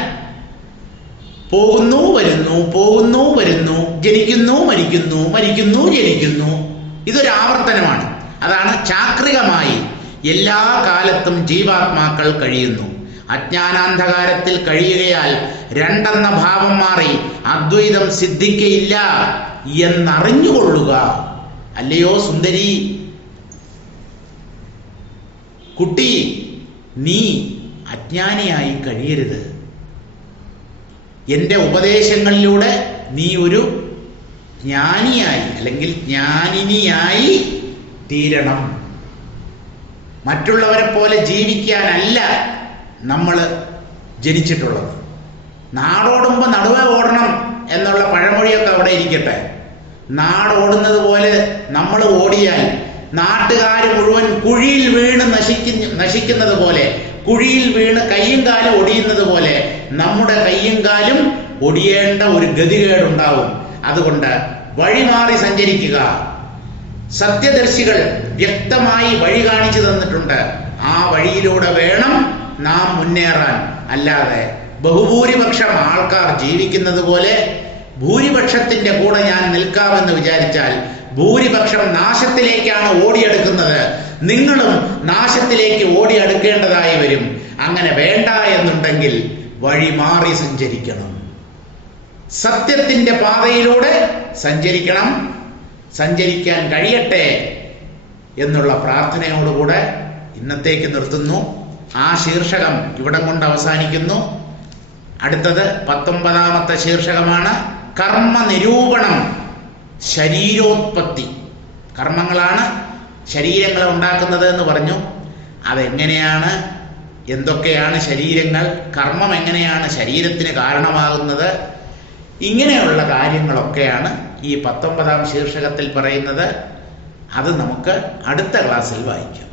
പോകുന്നു വരുന്നു, പോകുന്നു വരുന്നു, ജനിക്കുന്നു മരിക്കുന്നു, മരിക്കുന്നു ജനിക്കുന്നു, ഇതൊരു ആവർത്തനമാണ്. അതാണ് ചാക്രികമായി എല്ലാ കാലത്തും ജീവാത്മാക്കൾ കഴിയുന്നു. അജ്ഞാനാന്ധകാരത്തിൽ കഴിയുകയാൽ രണ്ടെന്ന ഭാവം മാറി അദ്വൈതം സിദ്ധിക്കയില്ല എന്നറിഞ്ഞുകൊള്ളുക. അല്ലയോ സുന്ദരി, കുട്ടി, നീ അജ്ഞാനിയായി കഴിയരുത്. എൻ്റെ ഉപദേശങ്ങളിലൂടെ നീ ഒരു ജ്ഞാനിയായി അല്ലെങ്കിൽ ജ്ഞാനിനിയായി തീരണം. മറ്റുള്ളവരെ പോലെ ജീവിക്കാനല്ല നമ്മൾ ജനിച്ചിട്ടുള്ളത്. നാടോടുമ്പോൾ നടുവേ ഓടണം എന്നുള്ള പഴമൊഴിയൊക്കെ അവിടെ ഇരിക്കട്ടെ. നാടോടുന്നത് പോലെ നമ്മൾ ഓടിയാൽ നാട്ടുകാർ മുഴുവൻ കുഴിയിൽ വീണ് നശിക്കുന്നത് പോലെ, കുഴിയിൽ വീണ് കയ്യും കാലും ഒടിയുന്നത് പോലെ നമ്മുടെ കയ്യും കാലും ഒടിയേണ്ട ഒരു ഗതികേടുണ്ടാവും. അതുകൊണ്ട് വഴിമാറി സഞ്ചരിക്കുക. സത്യദർശികൾ വ്യക്തമായി വഴി കാണിച്ചു തന്നിട്ടുണ്ട്. ആ വഴിയിലൂടെ വേണം നാം മുന്നേറാൻ. അല്ലാതെ ബഹുഭൂരിപക്ഷം ആൾക്കാർ ജീവിക്കുന്നത് പോലെ ഭൂരിപക്ഷത്തിന്റെ കൂടെ ഞാൻ നിൽക്കാമെന്ന് വിചാരിച്ചാൽ ഭൂരിപക്ഷം നാശത്തിലേക്കാണ് ഓടിയെടുക്കുന്നത്. നിങ്ങളും നാശത്തിലേക്ക് ഓടിയെടുക്കേണ്ടതായി വരും. അങ്ങനെ വേണ്ട എന്നുണ്ടെങ്കിൽ വഴി മാറി സഞ്ചരിക്കണം. സത്യത്തിന്റെ പാതയിലൂടെ സഞ്ചരിക്കണം. സഞ്ചരിക്കാൻ കഴിയട്ടെ എന്നുള്ള പ്രാർത്ഥനയോടുകൂടെ ഇന്നത്തേക്ക് നിർത്തുന്നു. ആ ശീർഷകം ഇവിടം കൊണ്ട് അവസാനിക്കുന്നു. അടുത്തത് 19ാമത്തെ ശീർഷകമാണ് കർമ്മ നിരൂപണം. ശരീരോത്പത്തി. കർമ്മങ്ങളാണ് ശരീരങ്ങളെ ഉണ്ടാക്കുന്നത് എന്ന് പറഞ്ഞു. അതെങ്ങനെയാണ്, എന്തൊക്കെയാണ് ശരീരങ്ങൾ, കർമ്മം എങ്ങനെയാണ് ശരീരത്തിന് കാരണമാകുന്നത്, ഇങ്ങനെയുള്ള കാര്യങ്ങളൊക്കെയാണ് ഈ 19ാം ശീർഷകത്തിൽ പറയുന്നത്. അത് നമുക്ക് അടുത്ത ക്ലാസ്സിൽ വായിക്കാം.